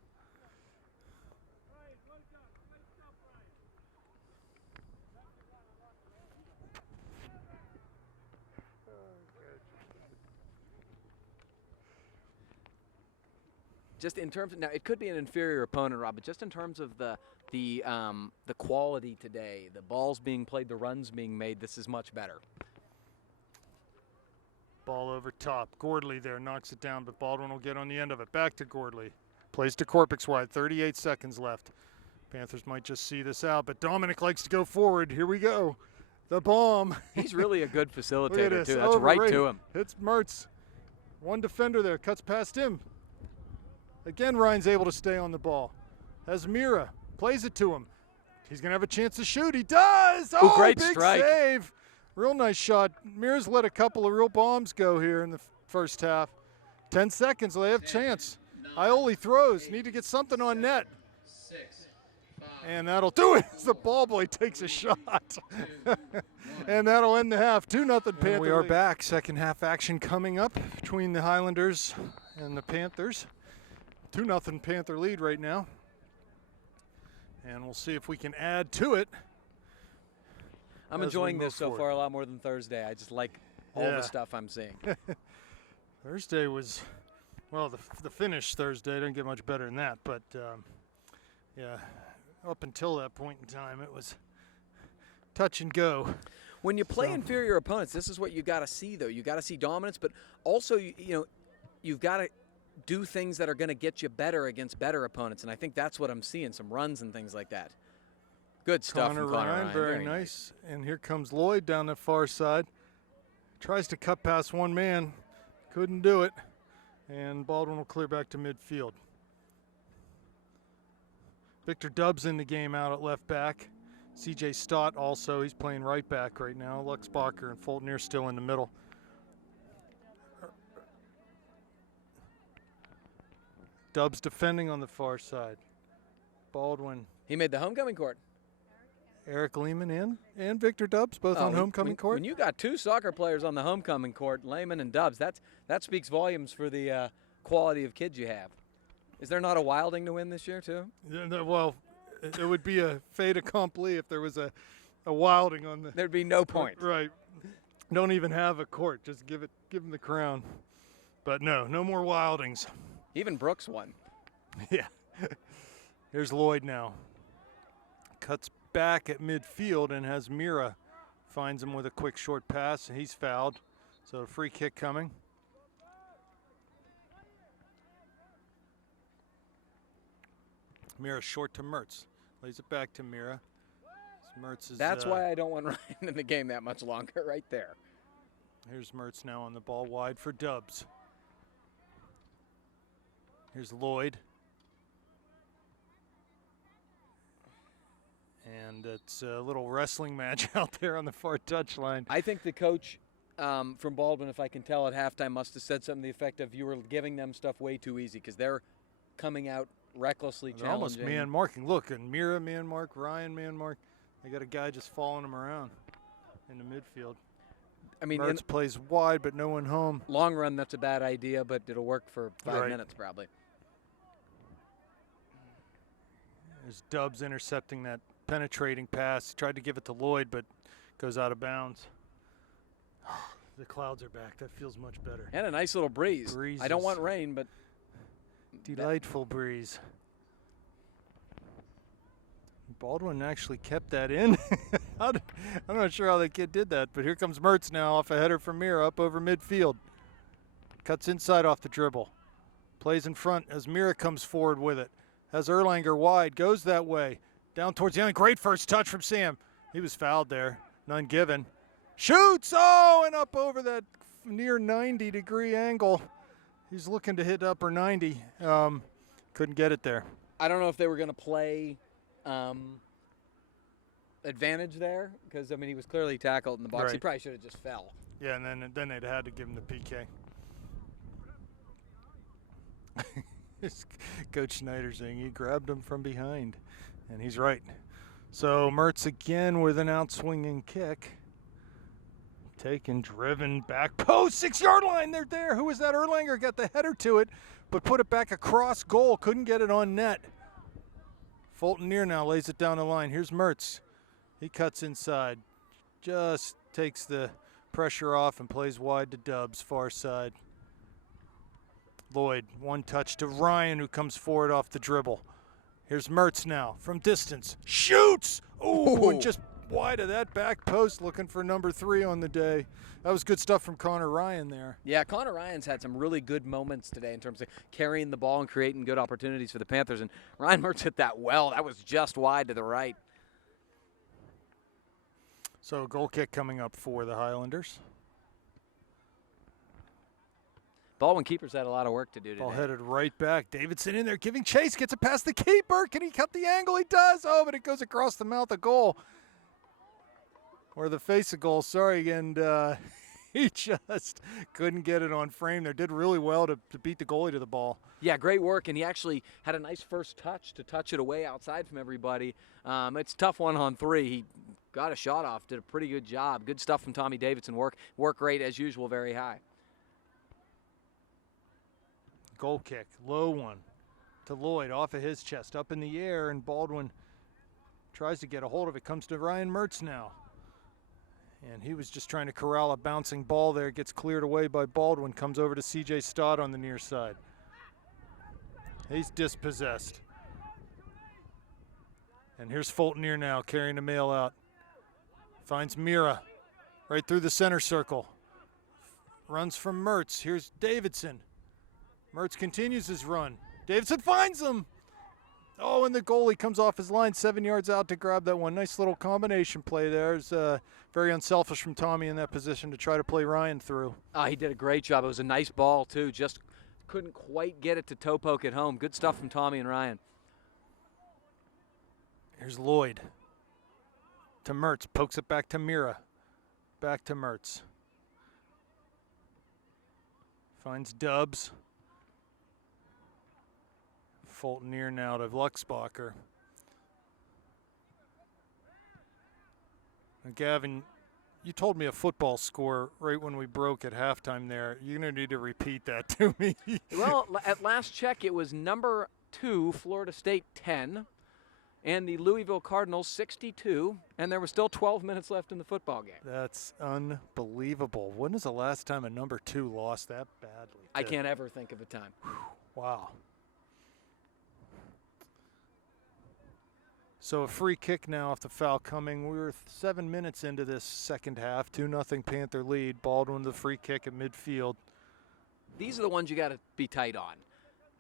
Just in terms of, now it could be an inferior opponent, Rob, but just in terms of the quality today, the balls being played, the runs being made, this is much better. Ball over top. Gordley there knocks it down, but Baldwin will get on the end of it. Back to Gordley. Plays to Korpix wide. 38 seconds left. Panthers might just see this out, but Dominic likes to go forward. Here we go. The bomb. He's really a good facilitator, Look at this. too. That's right Overrated. to him. It's Mertz. One defender there. Cuts past him. Again, Ryan's able to stay on the ball. Has Mira. Plays it to him. He's going to have a chance to shoot. He does! Oh, great big strike. save. Real nice shot. Mira's let a couple of real bombs go here in the first half. 10 seconds. They have a chance. Ioli throws. Need to get something on net. 6, 5, And that'll do it. The ball boy takes a shot. And that'll end the half. 2-0 Panther. We are lead. back. Second half action coming up between the Highlanders and the Panthers. 2-0 Panther lead right now. And we'll see if we can add to it. I'm as we enjoying move this so forward. far a lot more than Thursday. I just like all Yeah. the stuff I'm seeing. Thursday was, well, the finish Thursday didn't get much better than that. But, yeah, up until that point in time, it was touch and go. When you play So- inferior opponents, this is what you got to see, though. You got to see dominance, but also, you've got to do things that are going to get you better against better opponents, and I think that's what I'm seeing, some runs and things like that. Good stuff Connor from Connor Ryan, Ryan. very nice. And here comes Lloyd down the far side. Tries to cut past one man. Couldn't do it. And Baldwin will clear back to midfield. Victor Dubbs in the game out at left back. CJ Stott also, he's playing right back right now. Lux Bacher and Fulton still in the middle. Dubbs defending on the far side. Baldwin, He made the homecoming court. Eric Lehman and Victor Dubbs, both on when- homecoming when, court. When you got two soccer players on the homecoming court, Lehman and Dubbs, that speaks volumes for the quality of kids you have. Is there not a Wilding to win this year, too? Well, it would be a fait accompli if there was a Wilding on the There'd be no point. right. Don't even have a court. Just give him the crown. But no more Wildings. Even Brooks won. Yeah. Here's Lloyd now. Cuts back at midfield and has Mira. Finds him with a quick short pass. He's fouled. So a free kick coming. Mira short to Mertz. Lays it back to Mira. Mertz is, That's why I don't want Ryan in the game that much longer right there. Here's Mertz now on the ball wide for Dubbs. Here's Lloyd. And it's a little wrestling match out there on the far touchline. I think the coach from Baldwin, if I can tell at halftime, must have said something to the effect of, you were giving them stuff way too easy because they're coming out recklessly They're almost challenging. man marking. Look, and Mira man mark, Ryan man mark. They got a guy just following him around in the midfield. I mean, in Mertz plays wide, but no one home. long run, that's a bad idea, but it'll work for 5 Right. minutes probably. There's Dubbs intercepting that penetrating pass. Tried to give it to Lloyd, but Goes out of bounds. The clouds are back. That feels much better. And a nice little breeze. I don't want rain, but delightful breeze. Baldwin actually kept that in. I'm not sure how the kid did that, but here comes Mertz now off a header from Mira up over midfield. Cuts inside off the dribble. Plays in front as Mira comes forward with it. Has Erlanger wide, goes that way. Down towards the end. Great first touch from Sam. He was fouled there. None given. Shoots! Oh, and up over that near 90-degree angle. He's looking to hit upper 90. Couldn't get it there. I don't know if they were going to play advantage there because, I mean, he was clearly tackled in the box. Right. He probably should have just fell. Yeah, and then they'd had to give him the PK. Coach Schneider saying he grabbed him from behind, and he's right. So Mertz again with an outswinging kick. Taken, driven, back post, 6-yard line. They're there. Who was that? Erlanger got the header to it, but put it back across goal. Couldn't get it on net. Fulton Neer now lays it down the line. Here's Mertz. He cuts inside. Just takes the pressure off and plays wide to Dubs, far side. Lloyd, one touch to Ryan, who comes forward off the dribble. Here's Mertz now from distance. Shoots! Ooh, and just wide of that back post, looking for number 3 on the day. That was good stuff from Connor Ryan there. Yeah, Connor Ryan's had some really good moments today in terms of carrying the ball and creating good opportunities for the Panthers. And Ryan Mertz hit that well. That was just wide to the right. So a goal kick coming up for the Highlanders. Baldwin keeper's had a lot of work to do today. Ball headed right back. Davidson in there giving chase. Gets it past the keeper. Can he cut the angle? He does. Oh, but it goes across the mouth of goal. Or the face of goal, sorry. And he just couldn't get it on frame there. Did really well to beat the goalie to the ball. Yeah, great work. And he actually had a nice first touch to touch it away outside from everybody. It's tough 1-on-3. He got a shot off. Did a pretty good job. Good stuff from Tommy Davidson. Work rate, as usual, very high. Goal kick, low one to Lloyd off of his chest, up in the air, and Baldwin tries to get a hold of it. Comes to Ryan Mertz now. And he was just trying to corral a bouncing ball there. Gets cleared away by Baldwin. Comes over to C.J. Stott on the near side. He's dispossessed. And here's Fulton Neer now carrying the mail out. Finds Mira right through the center circle. Runs from Mertz. Here's Davidson. Mertz continues his run. Davidson finds him. Oh, and the goalie comes off his line 7 yards out to grab that one. Nice little combination play there. It's very unselfish from Tommy in that position to try to play Ryan through. He did a great job. It was a nice ball, too. Just couldn't quite get it to toe poke at home. Good stuff from Tommy and Ryan. Here's Lloyd. To Mertz. Pokes it back to Mira. Back to Mertz. Finds Dubs. Fulton Neer now to Luxbacher. And Gavin, you told me a football score right when we broke at halftime there. You're going to need to repeat that to me. Well, at last check, it was number 2, Florida State 10, and the Louisville Cardinals 62, and there were still 12 minutes left in the football game. That's unbelievable. When was the last time a number 2 lost that badly? I can't ever think of a time. Wow. So a free kick now off the foul coming. We were 7 minutes into this second half. 2-0 Panther lead. Baldwin the free kick at midfield. These are the ones you got to be tight on.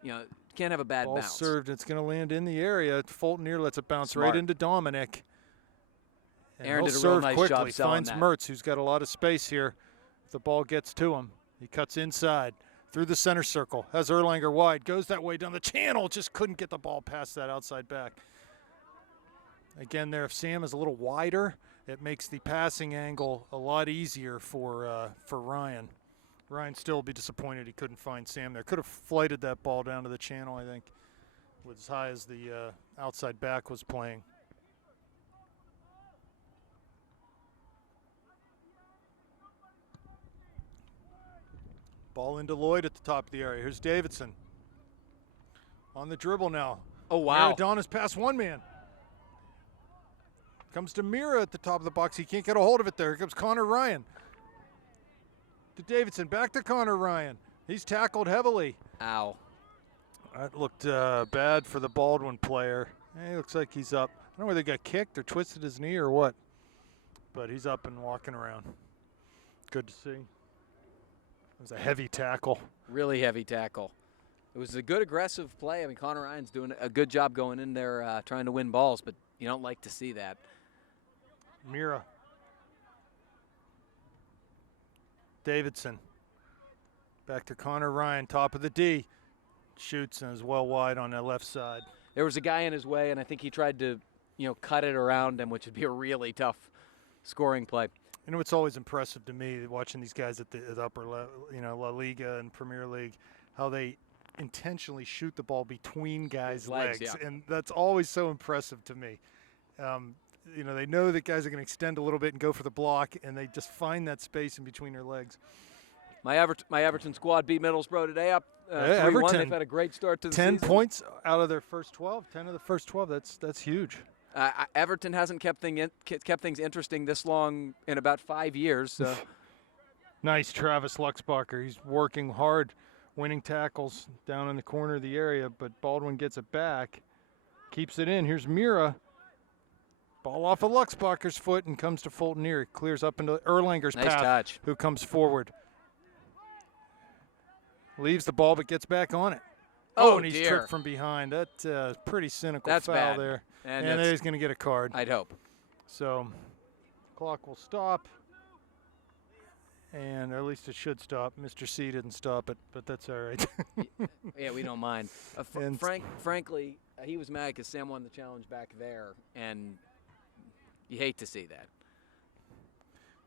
You know, can't have a bad Ball bounce. served. It's going to land in the area. Fulton Neer lets it bounce Smart. right into Dominic. And Aaron he'll did a real serve nice quickly. job selling Finds that. Mertz, who's got a lot of space here. If the ball gets to him, he cuts inside through the center circle. Has Erlanger wide. Goes that way down the channel. Just couldn't get the ball past that outside back. Again there, if Sam is a little wider, it makes the passing angle a lot easier for Ryan. Ryan still will be disappointed he couldn't find Sam there. Could have flighted that ball down to the channel, I think, with as high as the outside back was playing. Ball into Lloyd at the top of the area. Here's Davidson. On the dribble now. Oh, wow. Maradona's past one man. Comes to Mira at the top of the box. He can't get a hold of it there. Here comes Connor Ryan. To Davidson. Back to Connor Ryan. He's tackled heavily. Ow. That looked bad for the Baldwin player. He looks like he's up. I don't know whether he got kicked or twisted his knee or what. But he's up and walking around. Good to see. It was a heavy tackle. Really heavy tackle. It was a good aggressive play. I mean, Connor Ryan's doing a good job going in there trying to win balls, but you don't like to see that. Mira. Davidson. Back to Connor Ryan, top of the D. Shoots and is well wide on the left side. There was a guy in his way, and I think he tried to, cut it around him, which would be a really tough scoring play. You know, it's always impressive to me watching these guys at the upper level, La Liga and Premier League, how they intentionally shoot the ball between guys' legs. Yeah. And that's always so impressive to me. They know that guys are going to extend a little bit and go for the block, and they just find that space in between their legs. My Everton squad beat Middlesbrough today up 3-1. Everton, They've had a great start to the 10 season. 10 points out of their first 12. 10 of the first 12. That's huge. Everton hasn't kept things interesting this long in about 5 years. So. Nice, Travis Luxbacher. He's working hard, winning tackles down in the corner of the area, but Baldwin gets it back, keeps it in. Here's Mira. Ball off of Luxbacher's foot and comes to Fulton Erie. Clears up into Erlanger's Nice path, touch. who comes forward. Leaves the ball but gets back on it. Oh, and he's dear. tripped from behind. That's pretty cynical That's foul bad. there. And he's going to get a card. I'd hope. So clock will stop. And or at least it should stop. Mr. C didn't stop it, but that's all right. Yeah, we don't mind. And Frankly, he was mad because Sam won the challenge back there, and you hate to see that.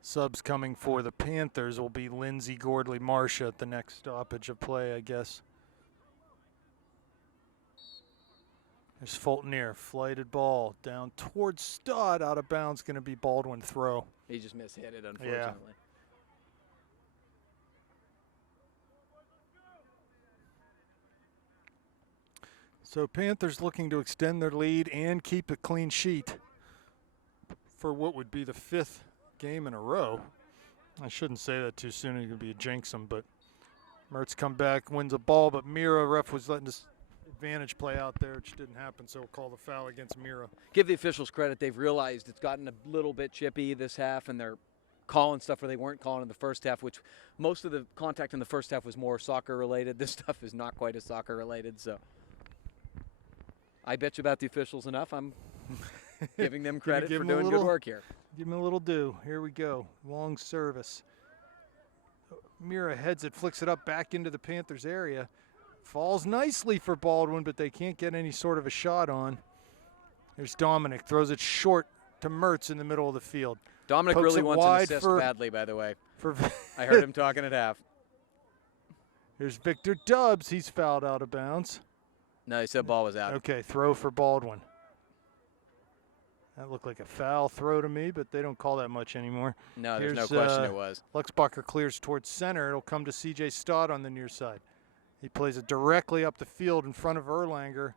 Subs coming for the Panthers will be Lindsey, Gordley, Marcia at the next stoppage of play, I guess. There's Fulton Erie, flighted ball down towards Stott, out of bounds, going to be Baldwin throw. He just mishit it, unfortunately. Yeah. So Panthers looking to extend their lead and keep a clean sheet for what would be the 5th game in a row. I shouldn't say that too soon. It could be a jinx 'em, but Mertz come back, wins a ball, but Mira, ref was letting this advantage play out there, which didn't happen, so we'll call the foul against Mira. Give the officials credit. They've realized it's gotten a little bit chippy this half, and they're calling stuff where they weren't calling in the first half, which most of the contact in the first half was more soccer-related. This stuff is not quite as soccer-related, so I bet you about the officials enough. I'm giving them credit for doing good work here. Give him a little due. Here we go. Long service. Mira heads it, flicks it up back into the Panthers area. Falls nicely for Baldwin, but they can't get any sort of a shot on. There's Dominic. Throws it short to Mertz in the middle of the field. Dominic Pokes really it wants an wide assist for- badly, by the way. For I heard him talking at half. Here's Victor Dubbs. He's fouled out of bounds. No, he said ball was out. Okay, throw for Baldwin. That looked like a foul throw to me, but they don't call that much anymore. No, there's no Here's, question it was. Luxbacher clears towards center. It'll come to C.J. Stott on the near side. He plays it directly up the field in front of Erlanger.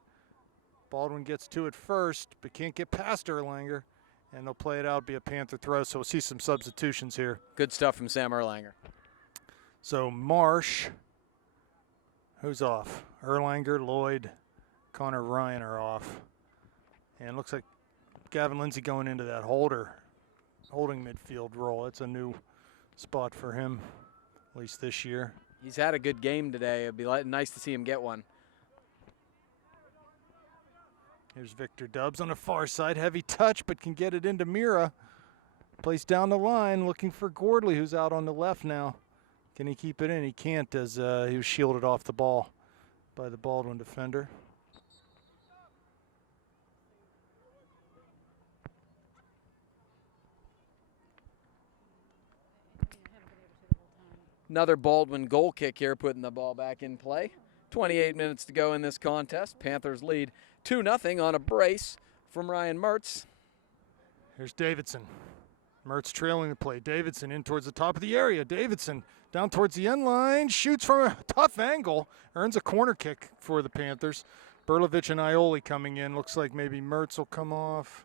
Baldwin gets to it first, but can't get past Erlanger. And they'll play it out, be a Panther throw, so we'll see some substitutions here. Good stuff from Sam Erlanger. So Marsh, who's off? Erlanger, Lloyd, Connor Ryan are off. And looks like Gavin Lindsay going into that holding midfield role. It's a new spot for him, at least this year. He's had a good game today. It'd be nice to see him get one. Here's Victor Dubbs on the far side. Heavy touch, but can get it into Mira. Plays down the line, looking for Gordley, who's out on the left now. Can he keep it in? He can't, as he was shielded off the ball by the Baldwin defender. Another Baldwin goal kick here, putting the ball back in play. 28 minutes to go in this contest. Panthers lead 2-0 on a brace from Ryan Mertz. Here's Davidson. Mertz trailing the play. Davidson in towards the top of the area. Davidson down towards the end line. Shoots from a tough angle. Earns a corner kick for the Panthers. Berlovich and Ioli coming in. Looks like maybe Mertz will come off.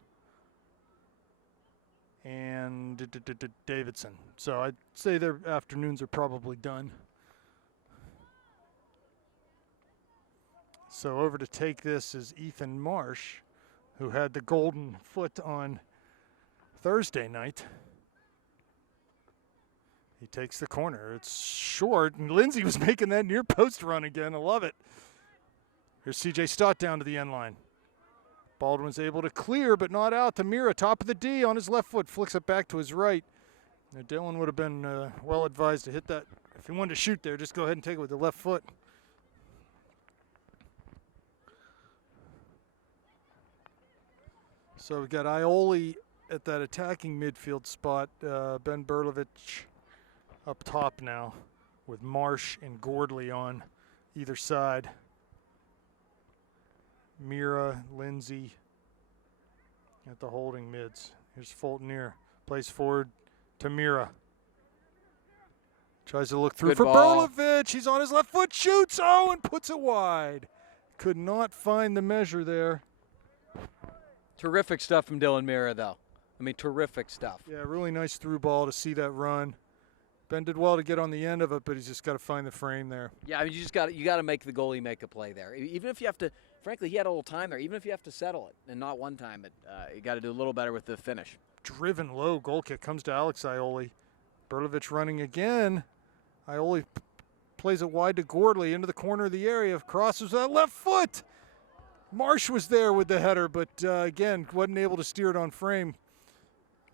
and Davidson. So I'd say their afternoons are probably done. So over to take this is Ethan Marsh, who had the golden foot on Thursday night. He takes the corner. It's short, and Lindsay was making that near post run again. I love it. Here's C.J. Stott down to the end line. Baldwin's able to clear, but not out to Mira. Top of the D on his left foot. Flicks it back to his right. Now, Dylan would have been well advised to hit that. If he wanted to shoot there, just go ahead and take it with the left foot. So we've got Ioli at that attacking midfield spot. Ben Berlovich up top now with Marsh and Gordley on either side. Mira, Lindsay at the holding mids. Here's Fultonier. Plays forward to Mira. Tries to look through Good for ball. Berlovich. He's on his left foot, shoots, oh, and puts it wide. Could not find the measure there. Terrific stuff from Dylan Mira, though. I mean, terrific stuff. Yeah, really nice through ball to see that run. Ben did well to get on the end of it, but he's just got to find the frame there. Yeah, I mean, you got to make the goalie make a play there. Even if you have to, frankly, he had a little time there. Even if you have to settle it and not one time it, you got to do a little better with the finish. Driven low goal kick comes to Alex Ioli. Berlovich running again. Ioli plays it wide to Gordley into the corner of the area. Crosses that left foot. Marsh was there with the header, but again, wasn't able to steer it on frame.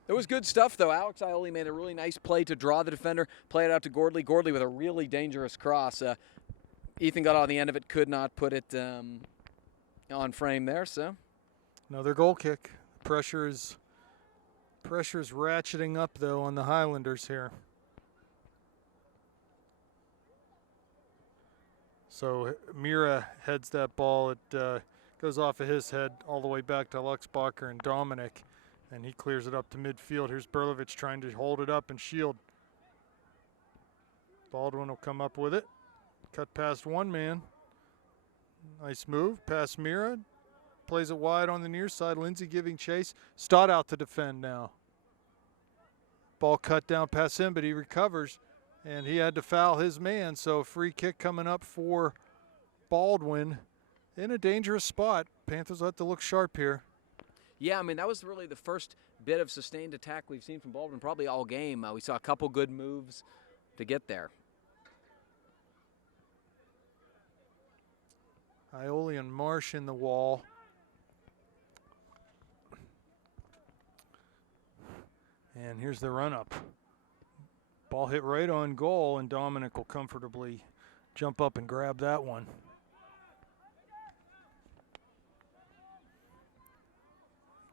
It was good stuff, though. Alex Ioli made a really nice play to draw the defender, play it out to Gordley. Gordley with a really dangerous cross. Ethan got on the end of it, could not put it on frame there. So another goal kick. Pressure's ratcheting up, though, on the Highlanders here. So Mira heads that ball. It goes off of his head all the way back to Luxbacher and Dominic, and he clears it up to midfield. Here's Berlovich trying to hold it up and shield. Baldwin will come up with it. Cut past one man. Nice move. Past Mira. Plays it wide on the near side. Lindsay giving chase. Stott out to defend now. Ball cut down past him, but he recovers. And he had to foul his man, so free kick coming up for Baldwin in a dangerous spot. Panthers will have to look sharp here. yeah, I mean, that was really the first bit of sustained attack we've seen from Baldwin probably all game. We saw a couple good moves to get there. Ioli and Marsh in the wall. And here's the run-up. Ball hit right on goal, and Dominic will comfortably jump up and grab that one.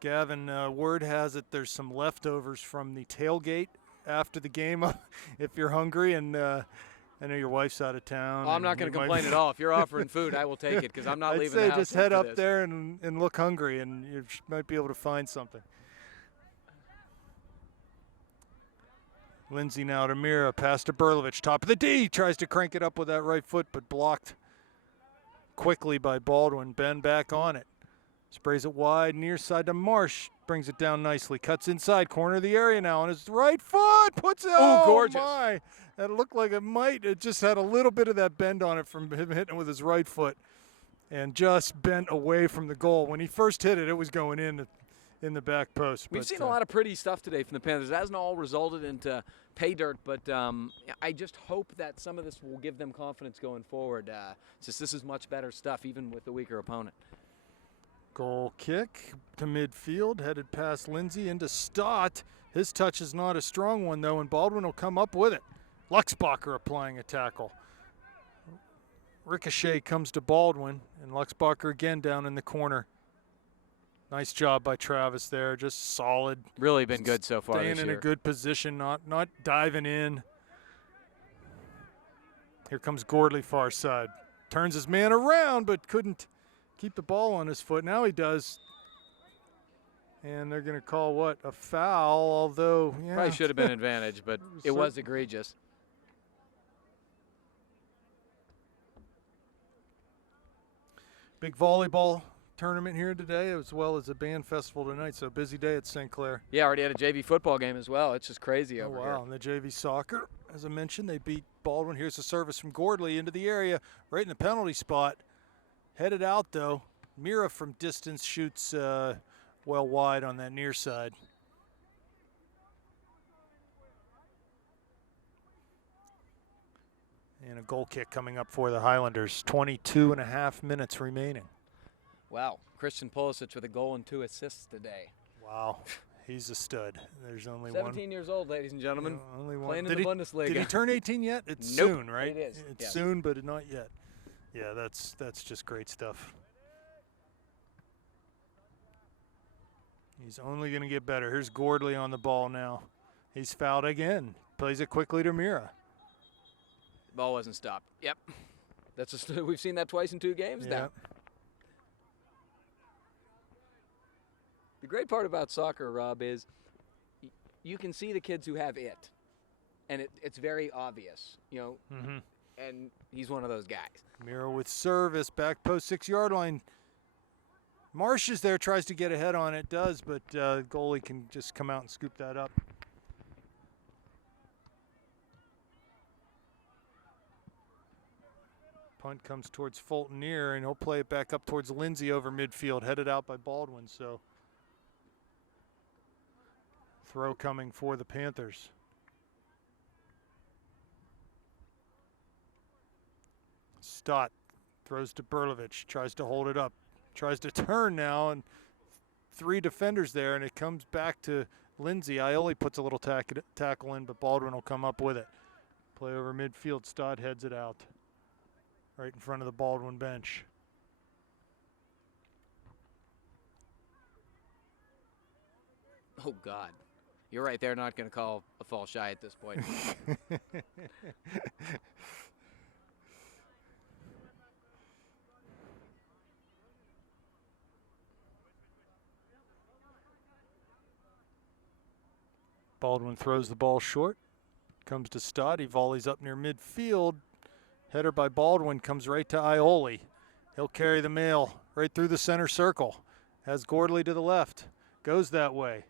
Gavin, word has it there's some leftovers from the tailgate after the game if you're hungry, and I know your wife's out of town. Oh, I'm not going to complain at all. If you're offering food, I will take it because I'm not leaving the I'd house. say just head after up this. there and look hungry, and you might be able to find something. Lindsay now to Mira, pass to Berlovich, top of the D, tries to crank it up with that right foot, but blocked quickly by Baldwin. Ben back on it. Sprays it wide, near side to Marsh, brings it down nicely, cuts inside, corner of the area now on his right foot, puts it, Oh, gorgeous. My. That looked like it just had a little bit of that bend on it from him hitting it with his right foot and just bent away from the goal. When he first hit it, it was going in the back post. We've seen a lot of pretty stuff today from the Panthers. It hasn't all resulted into pay dirt, but I just hope that some of this will give them confidence going forward, since this is much better stuff, even with a weaker opponent. Goal kick to midfield, headed past Lindsay into Stott. His touch is not a strong one, though, and Baldwin will come up with it. Luxbacher applying a tackle. Ricochet comes to Baldwin, and Luxbacher again down in the corner. Nice job by Travis there, just solid. Really been good so far Staying this in year. a good position, not diving in. Here comes Gordley far side. Turns his man around, but couldn't keep the ball on his foot. Now he does. And they're going to call what? A foul, although, yeah. Probably should have been an advantage, but it was egregious. Big volleyball tournament here today, as well as a band festival tonight. So busy day at St. Clair. Yeah, already had a JV football game as well. It's just crazy Oh, over wow. here. And the JV soccer, as I mentioned, they beat Baldwin. Here's a service from Gordley into the area, right in the penalty spot. Headed out, though. Mira from distance shoots well wide on that near side. And a goal kick coming up for the Highlanders. 22.5 minutes remaining. Wow, Christian Pulisic with a goal and 2 assists today. Wow, he's a stud. There's only 17 years old, ladies and gentlemen. only one. Playing in the Bundesliga. Did he turn 18 yet? It's Nope, soon, right? it is. It's Yeah. soon, but not yet. Yeah, that's just great stuff. He's only going to get better. Here's Gordley on the ball now. He's fouled again. Plays it quickly to Mira. Ball wasn't stopped. Yep. We've seen that twice in 2 games now. Yep. The great part about soccer, Rob, is you can see the kids who have it, and it's very obvious, you know. Mm-hmm. And he's one of those guys. Mira with service, back post 6-yard line. Marsh is there, tries to get ahead on it, does, but goalie can just come out and scoop that up. Punt comes towards Fulton near, and he'll play it back up towards Lindsay over midfield, headed out by Baldwin. So throw coming for the Panthers. Stott throws to Berlovich, tries to hold it up, tries to turn now, and 3 defenders there, and it comes back to Lindsay. Ioli puts a little tackle in, but Baldwin will come up with it. Play over midfield, Stott heads it out. Right in front of the Baldwin bench. Oh, God. You're right. They're not going to call a fall shy at this point. Baldwin throws the ball short. Comes to Stott. He volleys up near midfield. Header by Baldwin comes right to Ioli. He'll carry the mail right through the center circle. Has Gordley to the left. Goes that way.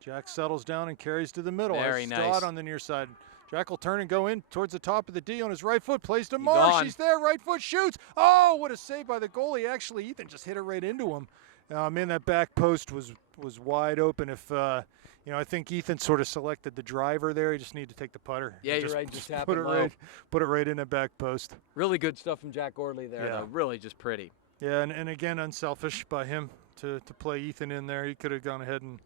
Jack settles down and carries to the middle. Very Has nice. Stott on the near side. Jack will turn and go in towards the top of the D on his right foot. Plays to Marsh. gone. He's there. Right foot shoots. Oh, what a save by the goalie. Actually, Ethan just hit it right into him. Man, that back post was wide open. If I think Ethan sort of selected the driver there. He just needed to take the putter. Yeah, And you're right. Just put happened it low. put it right in the back post. Really good stuff from Jack Gordley there, Yeah. though. Really just pretty. Yeah, and again, unselfish by him to play Ethan in there. He could have gone ahead and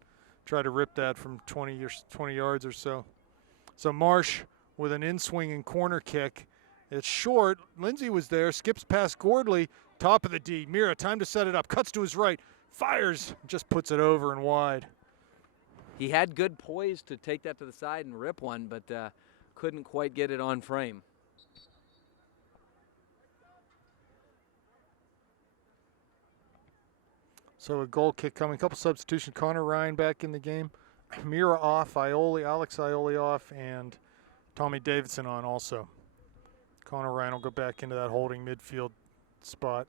tried to rip that from 20 yards or so. So Marsh with an in-swinging corner kick. It's short. Lindsay was there. Skips past Gordley. Top of the D. Mira, time to set it up. Cuts to his right. Fires. Just puts it over and wide. He had good poise to take that to the side and rip one, but couldn't quite get it on frame. So a goal kick coming. Couple substitution. Connor Ryan back in the game. Mira off. Alex Ioli off. And Tommy Davidson on also. Connor Ryan will go back into that holding midfield spot.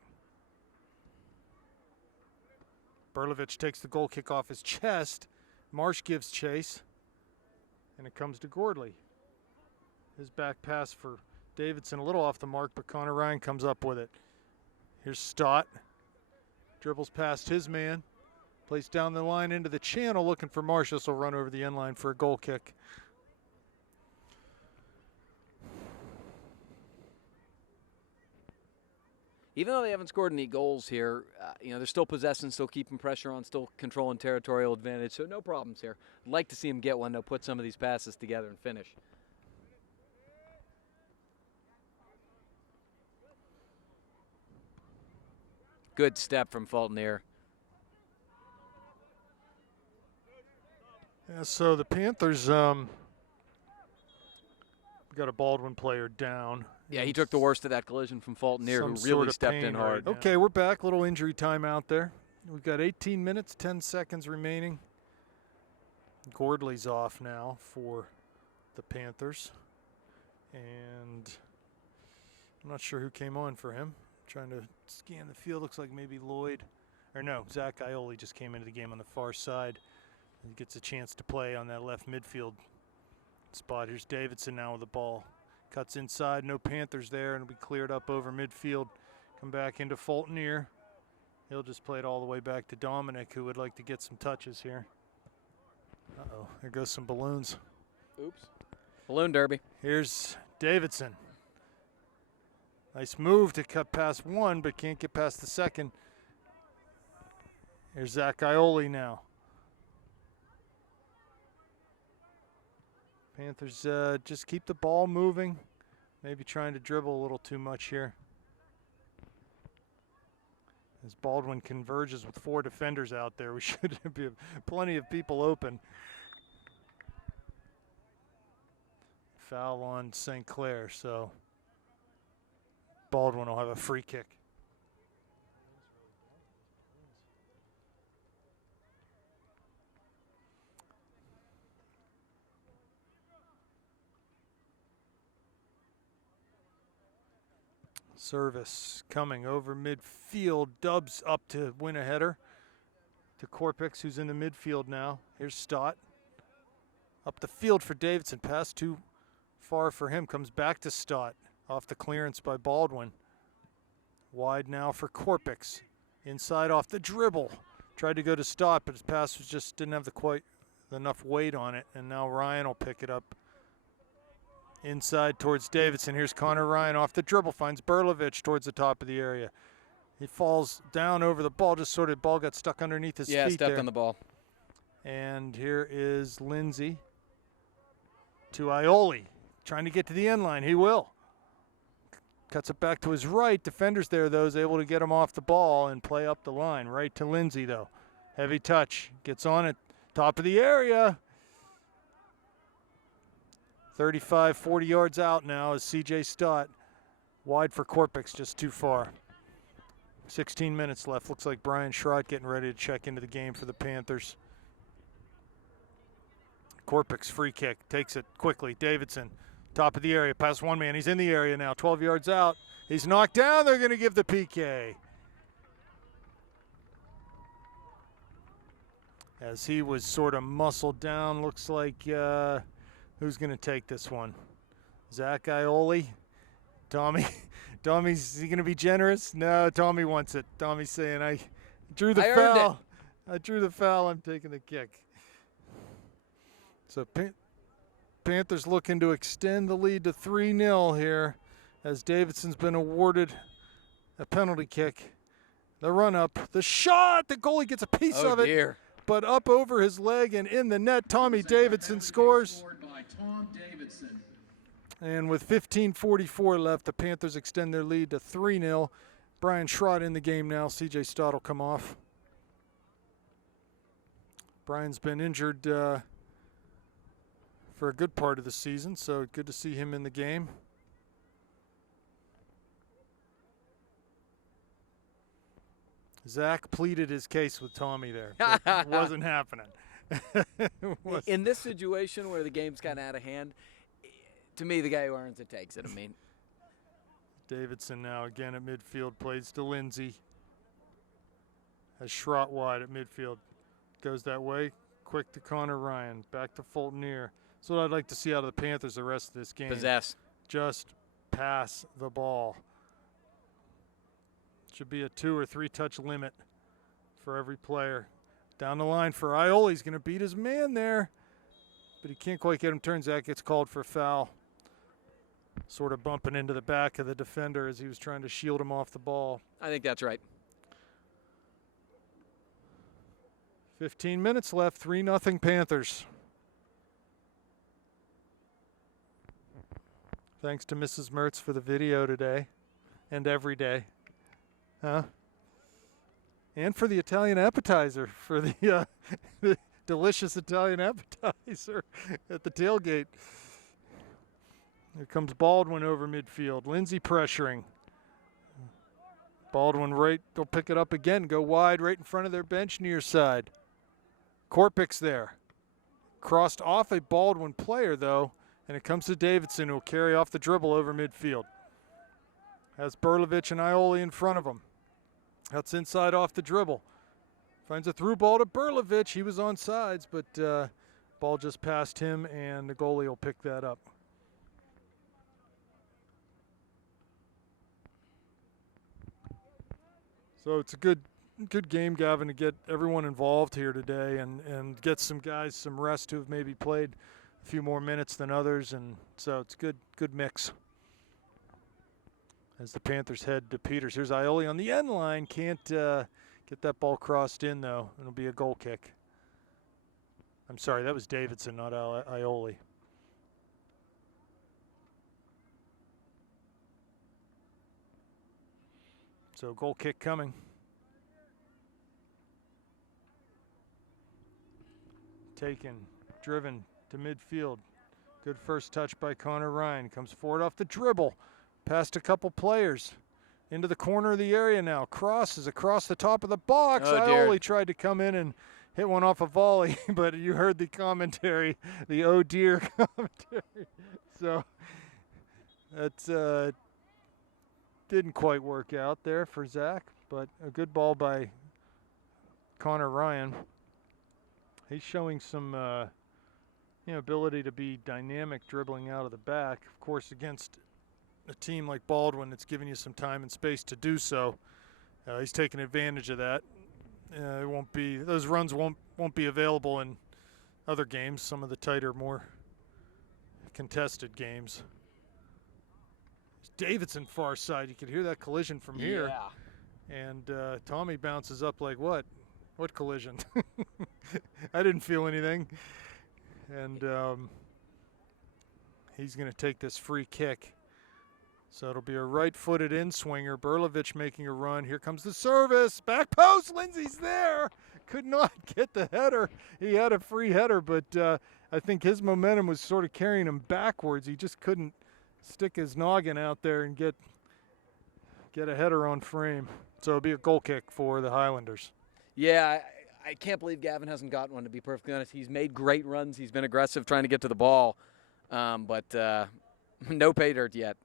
Berlovich takes the goal kick off his chest. Marsh gives chase. And it comes to Gordley. His back pass for Davidson, a little off the mark, but Connor Ryan comes up with it. Here's Stott. Dribbles past his man. Plays down the line into the channel looking for Marsh. This will run over the end line for a goal kick. Even though they haven't scored any goals here, they're still possessing, still keeping pressure on, still controlling territorial advantage, so no problems here. I'd like to see them get one, though, put some of these passes together and finish. Good step from Fulton here. Yeah, so the Panthers got a Baldwin player down. Yeah, he took the worst of that collision from Fulton here, who Some really sort of stepped pain in hard. right now. Okay, we're back. Little injury time out there. We've got 18 minutes, 10 seconds remaining. Gordley's off now for the Panthers. And I'm not sure who came on for him. Trying to scan the field. Looks like maybe Lloyd, or no, Zach Ioli just came into the game on the far side. He gets a chance to play on that left midfield spot. Here's Davidson now with the ball. Cuts inside, no Panthers there, and it'll be cleared up over midfield. Come back into Fulton here. He'll just play it all the way back to Dominic, who would like to get some touches here. Uh-oh, there goes some balloons. Oops. Balloon derby. Here's Davidson. Nice move to cut past one, but can't get past the second. Here's Zach Ioli now. Panthers just keep the ball moving. Maybe trying to dribble a little too much here. As Baldwin converges with 4 defenders out there, we should be plenty of people open. Foul on St. Clair, so Baldwin will have a free kick. Service coming over midfield. Dubs up to win a header to Corpix, who's in the midfield now. Here's Stott. Up the field for Davidson. Pass too far for him. Comes back to Stott. Off the clearance by Baldwin. Wide now for Corpix. Inside off the dribble. Tried to go to Stott, but his pass was just didn't have quite enough weight on it. And now Ryan will pick it up. Inside towards Davidson. Here's Connor Ryan off the dribble. Finds Berlovich towards the top of the area. He falls down over the ball. Just sort of ball got stuck underneath his feet there. Yeah, stepped on the ball. And here is Lindsay to Ioli. Trying to get to the end line. He will. Cuts it back to his right. Defenders there, though, is able to get him off the ball and play up the line. Right to Lindsay, though. Heavy touch. Gets on it. Top of the area. 35, 40 yards out now is C.J. Stott. Wide for Corpix, just too far. 16 minutes left. Looks like Brian Schrott getting ready to check into the game for the Panthers. Corpix, free kick, takes it quickly. Davidson, top of the area, past one man. He's in the area now, 12 yards out. He's knocked down. They're going to give the PK. As he was sort of muscled down, looks like who's going to take this one? Zach Ioli? Tommy? Tommy's, is he going to be generous? No, Tommy wants it. Tommy's saying, I drew the foul. I drew the foul. I'm taking the kick. So Panthers looking to extend the lead to 3-0 here as Davidson's been awarded a penalty kick. The run up, the shot, the goalie gets a piece of it. Dear. But up over his leg and in the net, Tommy Davidson scores. And with 15:44 left, the Panthers extend their lead to 3-0. Brian Schrott in the game now. C.J. Stott will come off. Brian's been injured for a good part of the season, so good to see him in the game. Zach pleaded his case with Tommy there. It wasn't happening. In this situation where the game's kind of out of hand, to me, the guy who earns it takes it. I mean, Davidson now again at midfield, plays to Lindsay. Has Schrott wide at midfield. Goes that way. Quick to Connor Ryan. Back to Fulton. That's what I'd like to see out of the Panthers the rest of this game. Possess. Just pass the ball. Should be a 2 or 3 touch limit for every player. Down the line for Ioli. He's going to beat his man there, but he can't quite get him turned. Zach gets called for a foul. Sort of bumping into the back of the defender as he was trying to shield him off the ball. I think that's right. 15 minutes left, 3-0 Panthers. Thanks to Mrs. Mertz for the video today and every day. Huh? And for the Italian appetizer, for the delicious Italian appetizer at the tailgate. Here comes Baldwin over midfield. Lindsay pressuring. Baldwin right, they'll pick it up again, go wide right in front of their bench near side. Corpix there. Crossed off a Baldwin player though, and it comes to Davidson who will carry off the dribble over midfield. Has Berlovich and Ioli in front of him. That's inside off the dribble. Finds a through ball to Berlovich. He was on sides, but ball just passed him, and the goalie will pick that up. So it's a good game, Gavin, to get everyone involved here today and get some guys some rest who have maybe played a few more minutes than others, and so it's a good mix. As the Panthers head to Peters. Here's Ioli on the end line. Can't get that ball crossed in, though. It'll be a goal kick. I'm sorry, that was Davidson, not Ioli. So goal kick coming. Taken, driven to midfield. Good first touch by Connor Ryan. Comes forward off the dribble. Past a couple players. Into the corner of the area now. Crosses across the top of the box. Oh, dear. Ioli tried to come in and hit one off a volley, but you heard the commentary, the oh dear commentary. So that didn't quite work out there for Zach, but a good ball by Connor Ryan. He's showing some ability to be dynamic dribbling out of the back. Of course, against a team like Baldwin, it's giving you some time and space to do so. He's taking advantage of that. It won't be; those runs won't be available in other games. Some of the tighter, more contested games. Davidson far side. You could hear that collision from here. Yeah. And Tommy bounces up like, what? What collision? I didn't feel anything. And he's going to take this free kick. So it'll be a right-footed in-swinger. Berlovich making a run. Here comes the service. Back post. Lindsay's there. Could not get the header. He had a free header, but I think his momentum was sort of carrying him backwards. He just couldn't stick his noggin out there and get a header on frame. So it'll be a goal kick for the Highlanders. Yeah, I can't believe Gavin hasn't gotten one, to be perfectly honest. He's made great runs. He's been aggressive trying to get to the ball, but no pay dirt yet.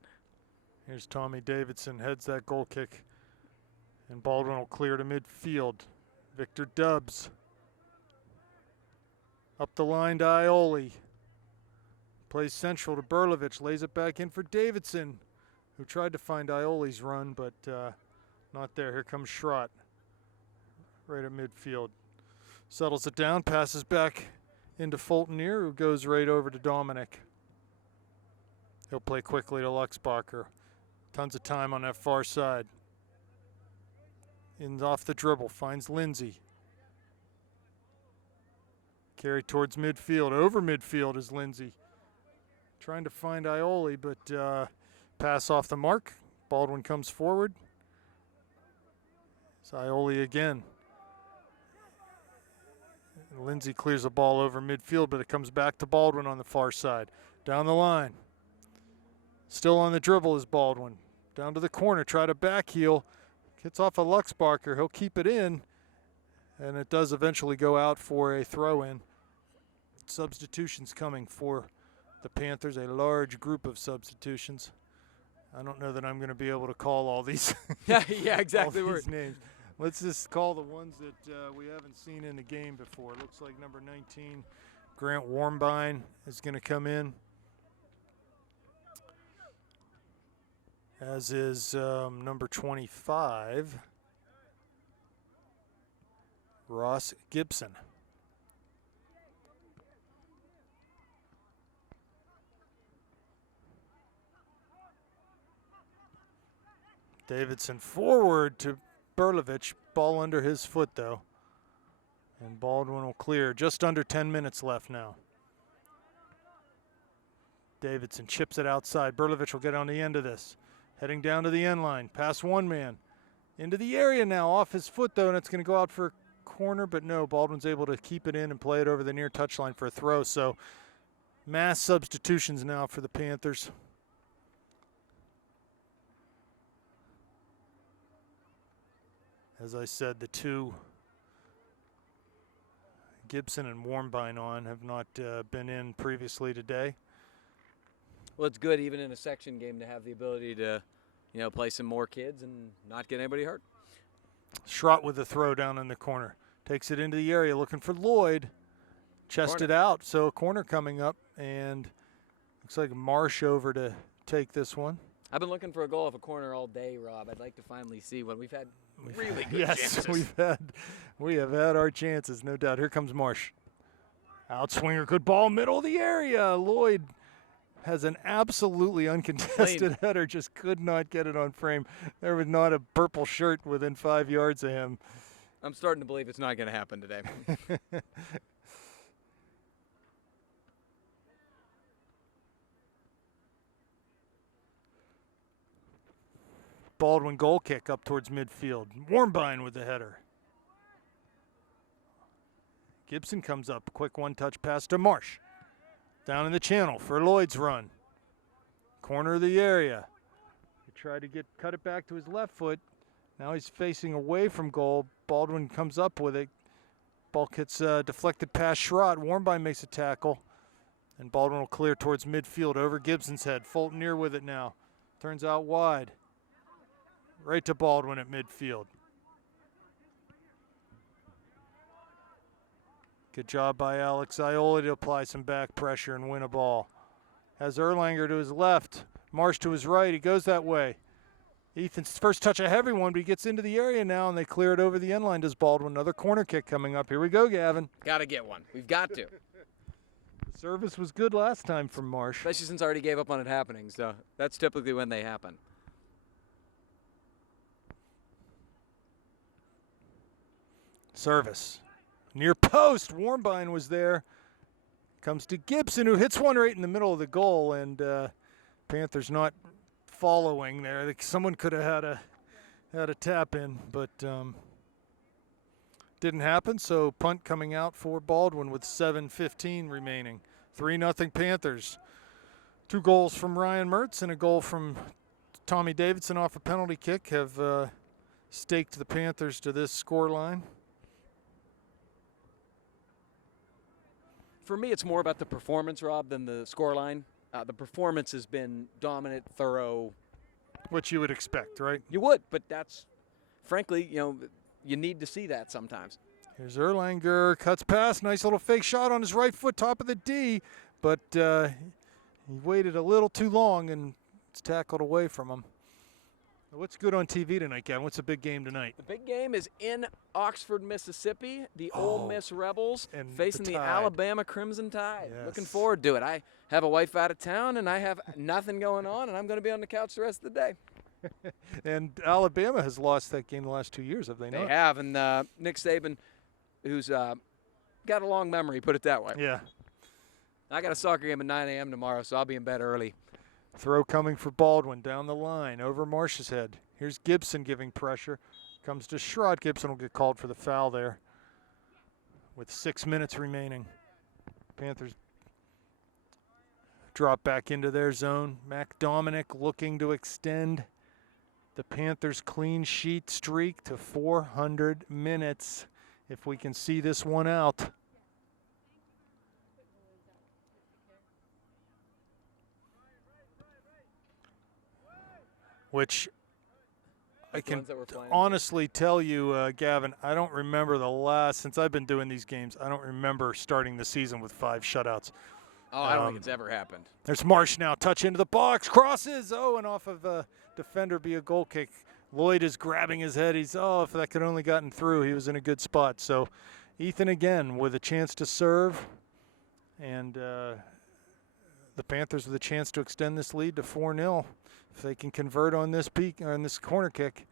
Here's Tommy Davidson, heads that goal kick. And Baldwin will clear to midfield. Victor Dubs. Up the line to Ioli. Plays central to Berlovich, lays it back in for Davidson, who tried to find Ioli's run, but not there. Here comes Schrott, right at midfield. Settles it down, passes back into Fultonier, who goes right over to Dominic. He'll play quickly to Luxbacher. Tons of time on that far side. In off the dribble, finds Lindsay. Carry towards midfield. Over midfield is Lindsay. Trying to find Ioli, but pass off the mark. Baldwin comes forward. It's Ioli again. Lindsay clears the ball over midfield, but it comes back to Baldwin on the far side. Down the line. Still on the dribble is Baldwin. Down to the corner, try to back heel. Gets off a Luxbacher. He'll keep it in, and it does eventually go out for a throw-in. Substitutions coming for the Panthers, a large group of substitutions. I don't know that I'm going to be able to call all these. Yeah, exactly. all these names. Let's just call the ones that we haven't seen in the game before. It looks like number 19, Grant Warmbine, is going to come in. As is number 25, Ross Gibson. Davidson forward to Berlovich. Ball under his foot, though. And Baldwin will clear. Just under 10 minutes left now. Davidson chips it outside. Berlovich will get on the end of this. Heading down to the end line. Past one man. Into the area now. Off his foot, though, and it's going to go out for a corner. But no, Baldwin's able to keep it in and play it over the near touchline for a throw. So mass substitutions now for the Panthers. As I said, the two, Gibson and Warmbine on, have not been in previously today. Well, it's good even in a section game to have the ability to play some more kids and not get anybody hurt. Schrott with the throw down in the corner. Takes it into the area looking for Lloyd. Chested out, so a corner coming up, and looks like Marsh over to take this one. I've been looking for a goal off a corner all day, Rob. I'd like to finally see one. We've had really good yes, chances. we have had our chances, no doubt. Here comes Marsh. Outswinger, good ball, middle of the area. Lloyd has an absolutely uncontested header, just could not get it on frame. There was not a purple shirt within 5 yards of him. I'm starting to believe it's not going to happen today. Baldwin goal kick up towards midfield. Warmbine with the header. Gibson comes up. Quick one-touch pass to Marsh. Down in the channel for Lloyd's run. Corner of the area. He tried to cut it back to his left foot. Now he's facing away from goal. Baldwin comes up with it. Ball gets deflected past Schrott. Warmbine makes a tackle. And Baldwin will clear towards midfield over Gibson's head. Fulton near with it now. Turns out wide. Right to Baldwin at midfield. Good job by Alex Ioli to apply some back pressure and win a ball. Has Erlanger to his left, Marsh to his right. He goes that way. Ethan's first touch a heavy one, but he gets into the area now, and they clear it over the end line. Does Baldwin. Another corner kick coming up. Here we go, Gavin. Got to get one. We've got to. The service was good last time from Marsh. Especially since I already gave up on it happening, so that's typically when they happen. Service. Near post. Warmbine was there. Comes to Gibson, who hits one right in the middle of the goal, and Panthers not following there. Someone could have had a tap in, but didn't happen. So punt coming out for Baldwin with 7:15 remaining. 3-0 Panthers. 2 goals from Ryan Mertz and a goal from Tommy Davidson off a penalty kick have staked the Panthers to this scoreline. For me, it's more about the performance, Rob, than the scoreline. The performance has been dominant, thorough. What you would expect, right? You would, but that's, frankly, you need to see that sometimes. Here's Erlanger, cuts past, nice little fake shot on his right foot, top of the D, but he waited a little too long and it's tackled away from him. What's good on TV tonight, Gavin? What's the big game tonight? The big game is in Oxford, Mississippi. The Ole Miss Rebels and facing the Alabama Crimson Tide. Yes. Looking forward to it. I have a wife out of town, and I have nothing going on, and I'm going to be on the couch the rest of the day. And Alabama has lost that game the last 2 years, have they not? They have, and Nick Saban, who's got a long memory, put it that way. Yeah. I got a soccer game at 9 a.m. tomorrow, so I'll be in bed early. Throw coming for Baldwin down the line over Marsh's head. Here's Gibson giving pressure. Comes to Schrott. Gibson will get called for the foul there with 6 minutes remaining. Panthers drop back into their zone. Mac Dominic looking to extend the Panthers' clean sheet streak to 400 minutes if we can see this one out. Which I can honestly tell you, Gavin, I don't remember since I've been doing these games, I don't remember starting the season with 5 shutouts. Oh, I don't think it's ever happened. There's Marsh now, touch into the box, crosses, and off of a defender be a goal kick. Lloyd is grabbing his head. If that could only gotten through, he was in a good spot. So Ethan again with a chance to serve, and the Panthers with a chance to extend this lead to 4-0. If they can convert on this corner kick.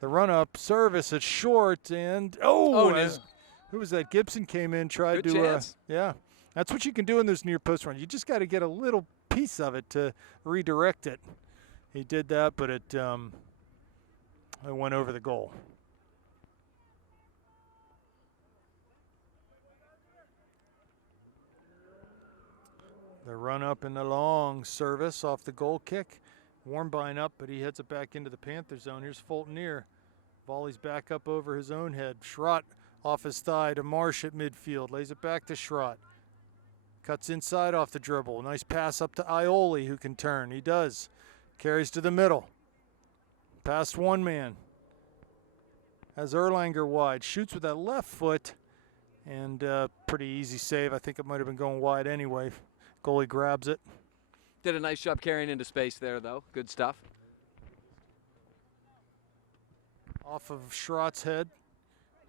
The run-up, service, it's short, and who was that? Gibson came in, tried Good to chance. yeah. That's what you can do in those near post runs. You just got to get a little piece of it to redirect it. He did that, but it went over the goal. The run up in the long service off the goal kick. Warmbine up, but he heads it back into the Panther zone. Here's Fulton near. Volleys back up over his own head. Schrott off his thigh to Marsh at midfield. Lays it back to Schrott. Cuts inside off the dribble. Nice pass up to Ioli, who can turn. He does. Carries to the middle. past one man. Has Erlanger wide, shoots with that left foot, and pretty easy save. I think it might have been going wide anyway. Goalie grabs it. Did a nice job carrying into space there, though. Good stuff. Off of Schrott's head.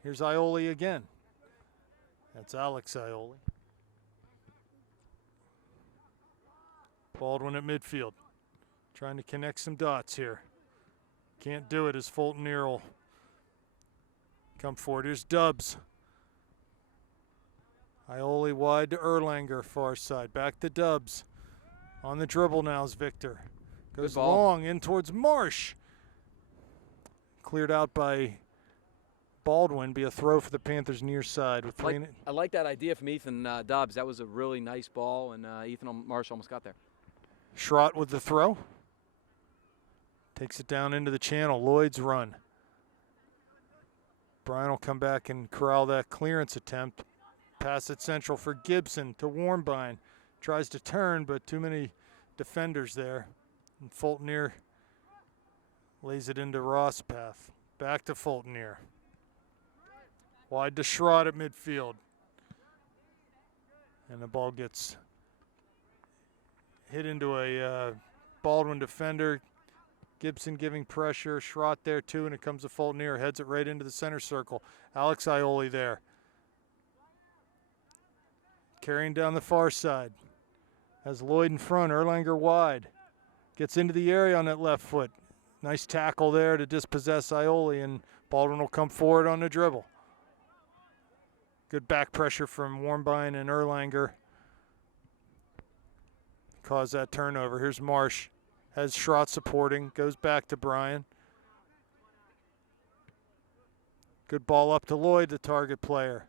Here's Ioli again. That's Alex Ioli. Baldwin at midfield. Trying to connect some dots here. Can't do it as Fulton Earl come forward. Here's Dubs. Ioli wide to Erlanger, far side. Back to Dubs. On the dribble now is Victor. Goes long in towards Marsh. Cleared out by Baldwin. Be a throw for the Panthers near side. With I like that idea from Ethan Dubs. That was a really nice ball, and Ethan Marsh almost got there. Schrott with the throw. Takes it down into the channel. Lloyd's run. Brian will come back and corral that clearance attempt. Pass it central for Gibson to Warmbine. Tries to turn, but too many defenders there. And Fultoner lays it into Ross' path. Back to Fultoner. Wide to Schrott at midfield. And the ball gets hit into a Baldwin defender. Gibson giving pressure. Schrott there too, and it comes to Fultoner. Heads it right into the center circle. Alex Ioli there. Carrying down the far side. Has Lloyd in front, Erlanger wide. Gets into the area on that left foot. Nice tackle there to dispossess Ioli, and Baldwin will come forward on the dribble. Good back pressure from Warmbine and Erlanger. Cause that turnover. Here's Marsh. Has Schrott supporting. Goes back to Brian. Good ball up to Lloyd, the target player.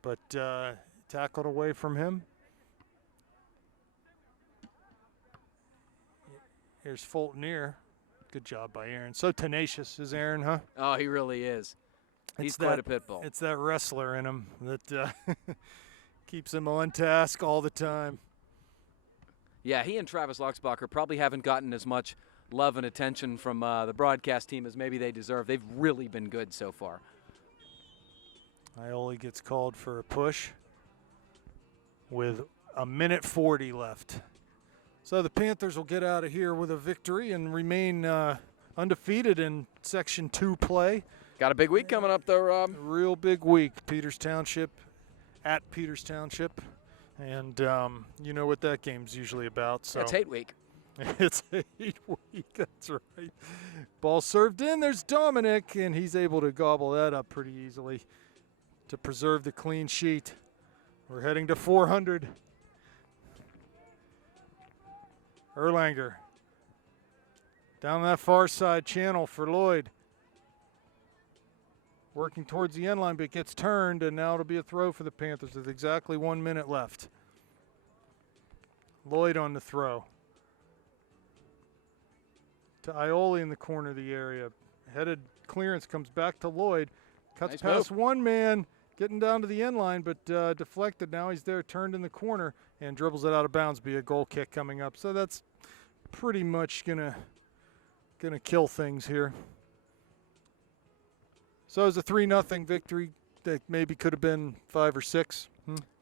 But tackled away from him. Here's Fultoner. Good job by Aaron. So tenacious is Aaron, huh? Oh, he really is. He's quite a pit bull. It's that wrestler in him that keeps him on task all the time. Yeah, he and Travis Luxbacher probably haven't gotten as much love and attention from the broadcast team as maybe they deserve. They've really been good so far. Ioli gets called for a push with a minute 40 left. So the Panthers will get out of here with a victory and remain undefeated in Section 2 play. Got a big week coming up, though, Rob. Real big week. Peters Township at Peters Township. And you know what that game's usually about. So it's 8 week. It's 8 week, that's right. Ball served in, there's Dominic, and he's able to gobble that up pretty easily to preserve the clean sheet. We're heading to 400. Erlanger down that far side channel for Lloyd. Working towards the end line, but gets turned, and now it'll be a throw for the Panthers with exactly 1 minute left. Lloyd on the throw. To Ioli in the corner of the area. Headed clearance comes back to Lloyd. Cuts past one man, getting down to the end line, but deflected. Now he's there, turned in the corner, and dribbles it out of bounds. Be a goal kick coming up. So that's pretty much gonna kill things here. So it was a 3-0 victory that maybe could have been 5 or 6.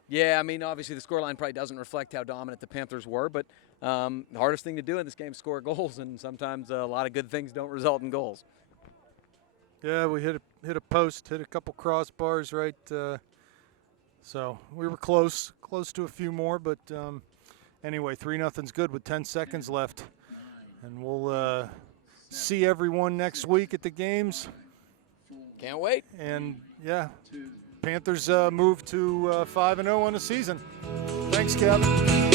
Yeah, I mean, obviously the scoreline probably doesn't reflect how dominant the Panthers were, but the hardest thing to do in this game is score goals, and sometimes a lot of good things don't result in goals. Yeah, we hit a post, hit a couple crossbars, right? So we were close to a few more, but anyway, 3-0's good with 10 seconds left. And we'll see everyone next week at the games. Can't wait. And, yeah, Panthers move to 5-0 on the season. Thanks, Kevin.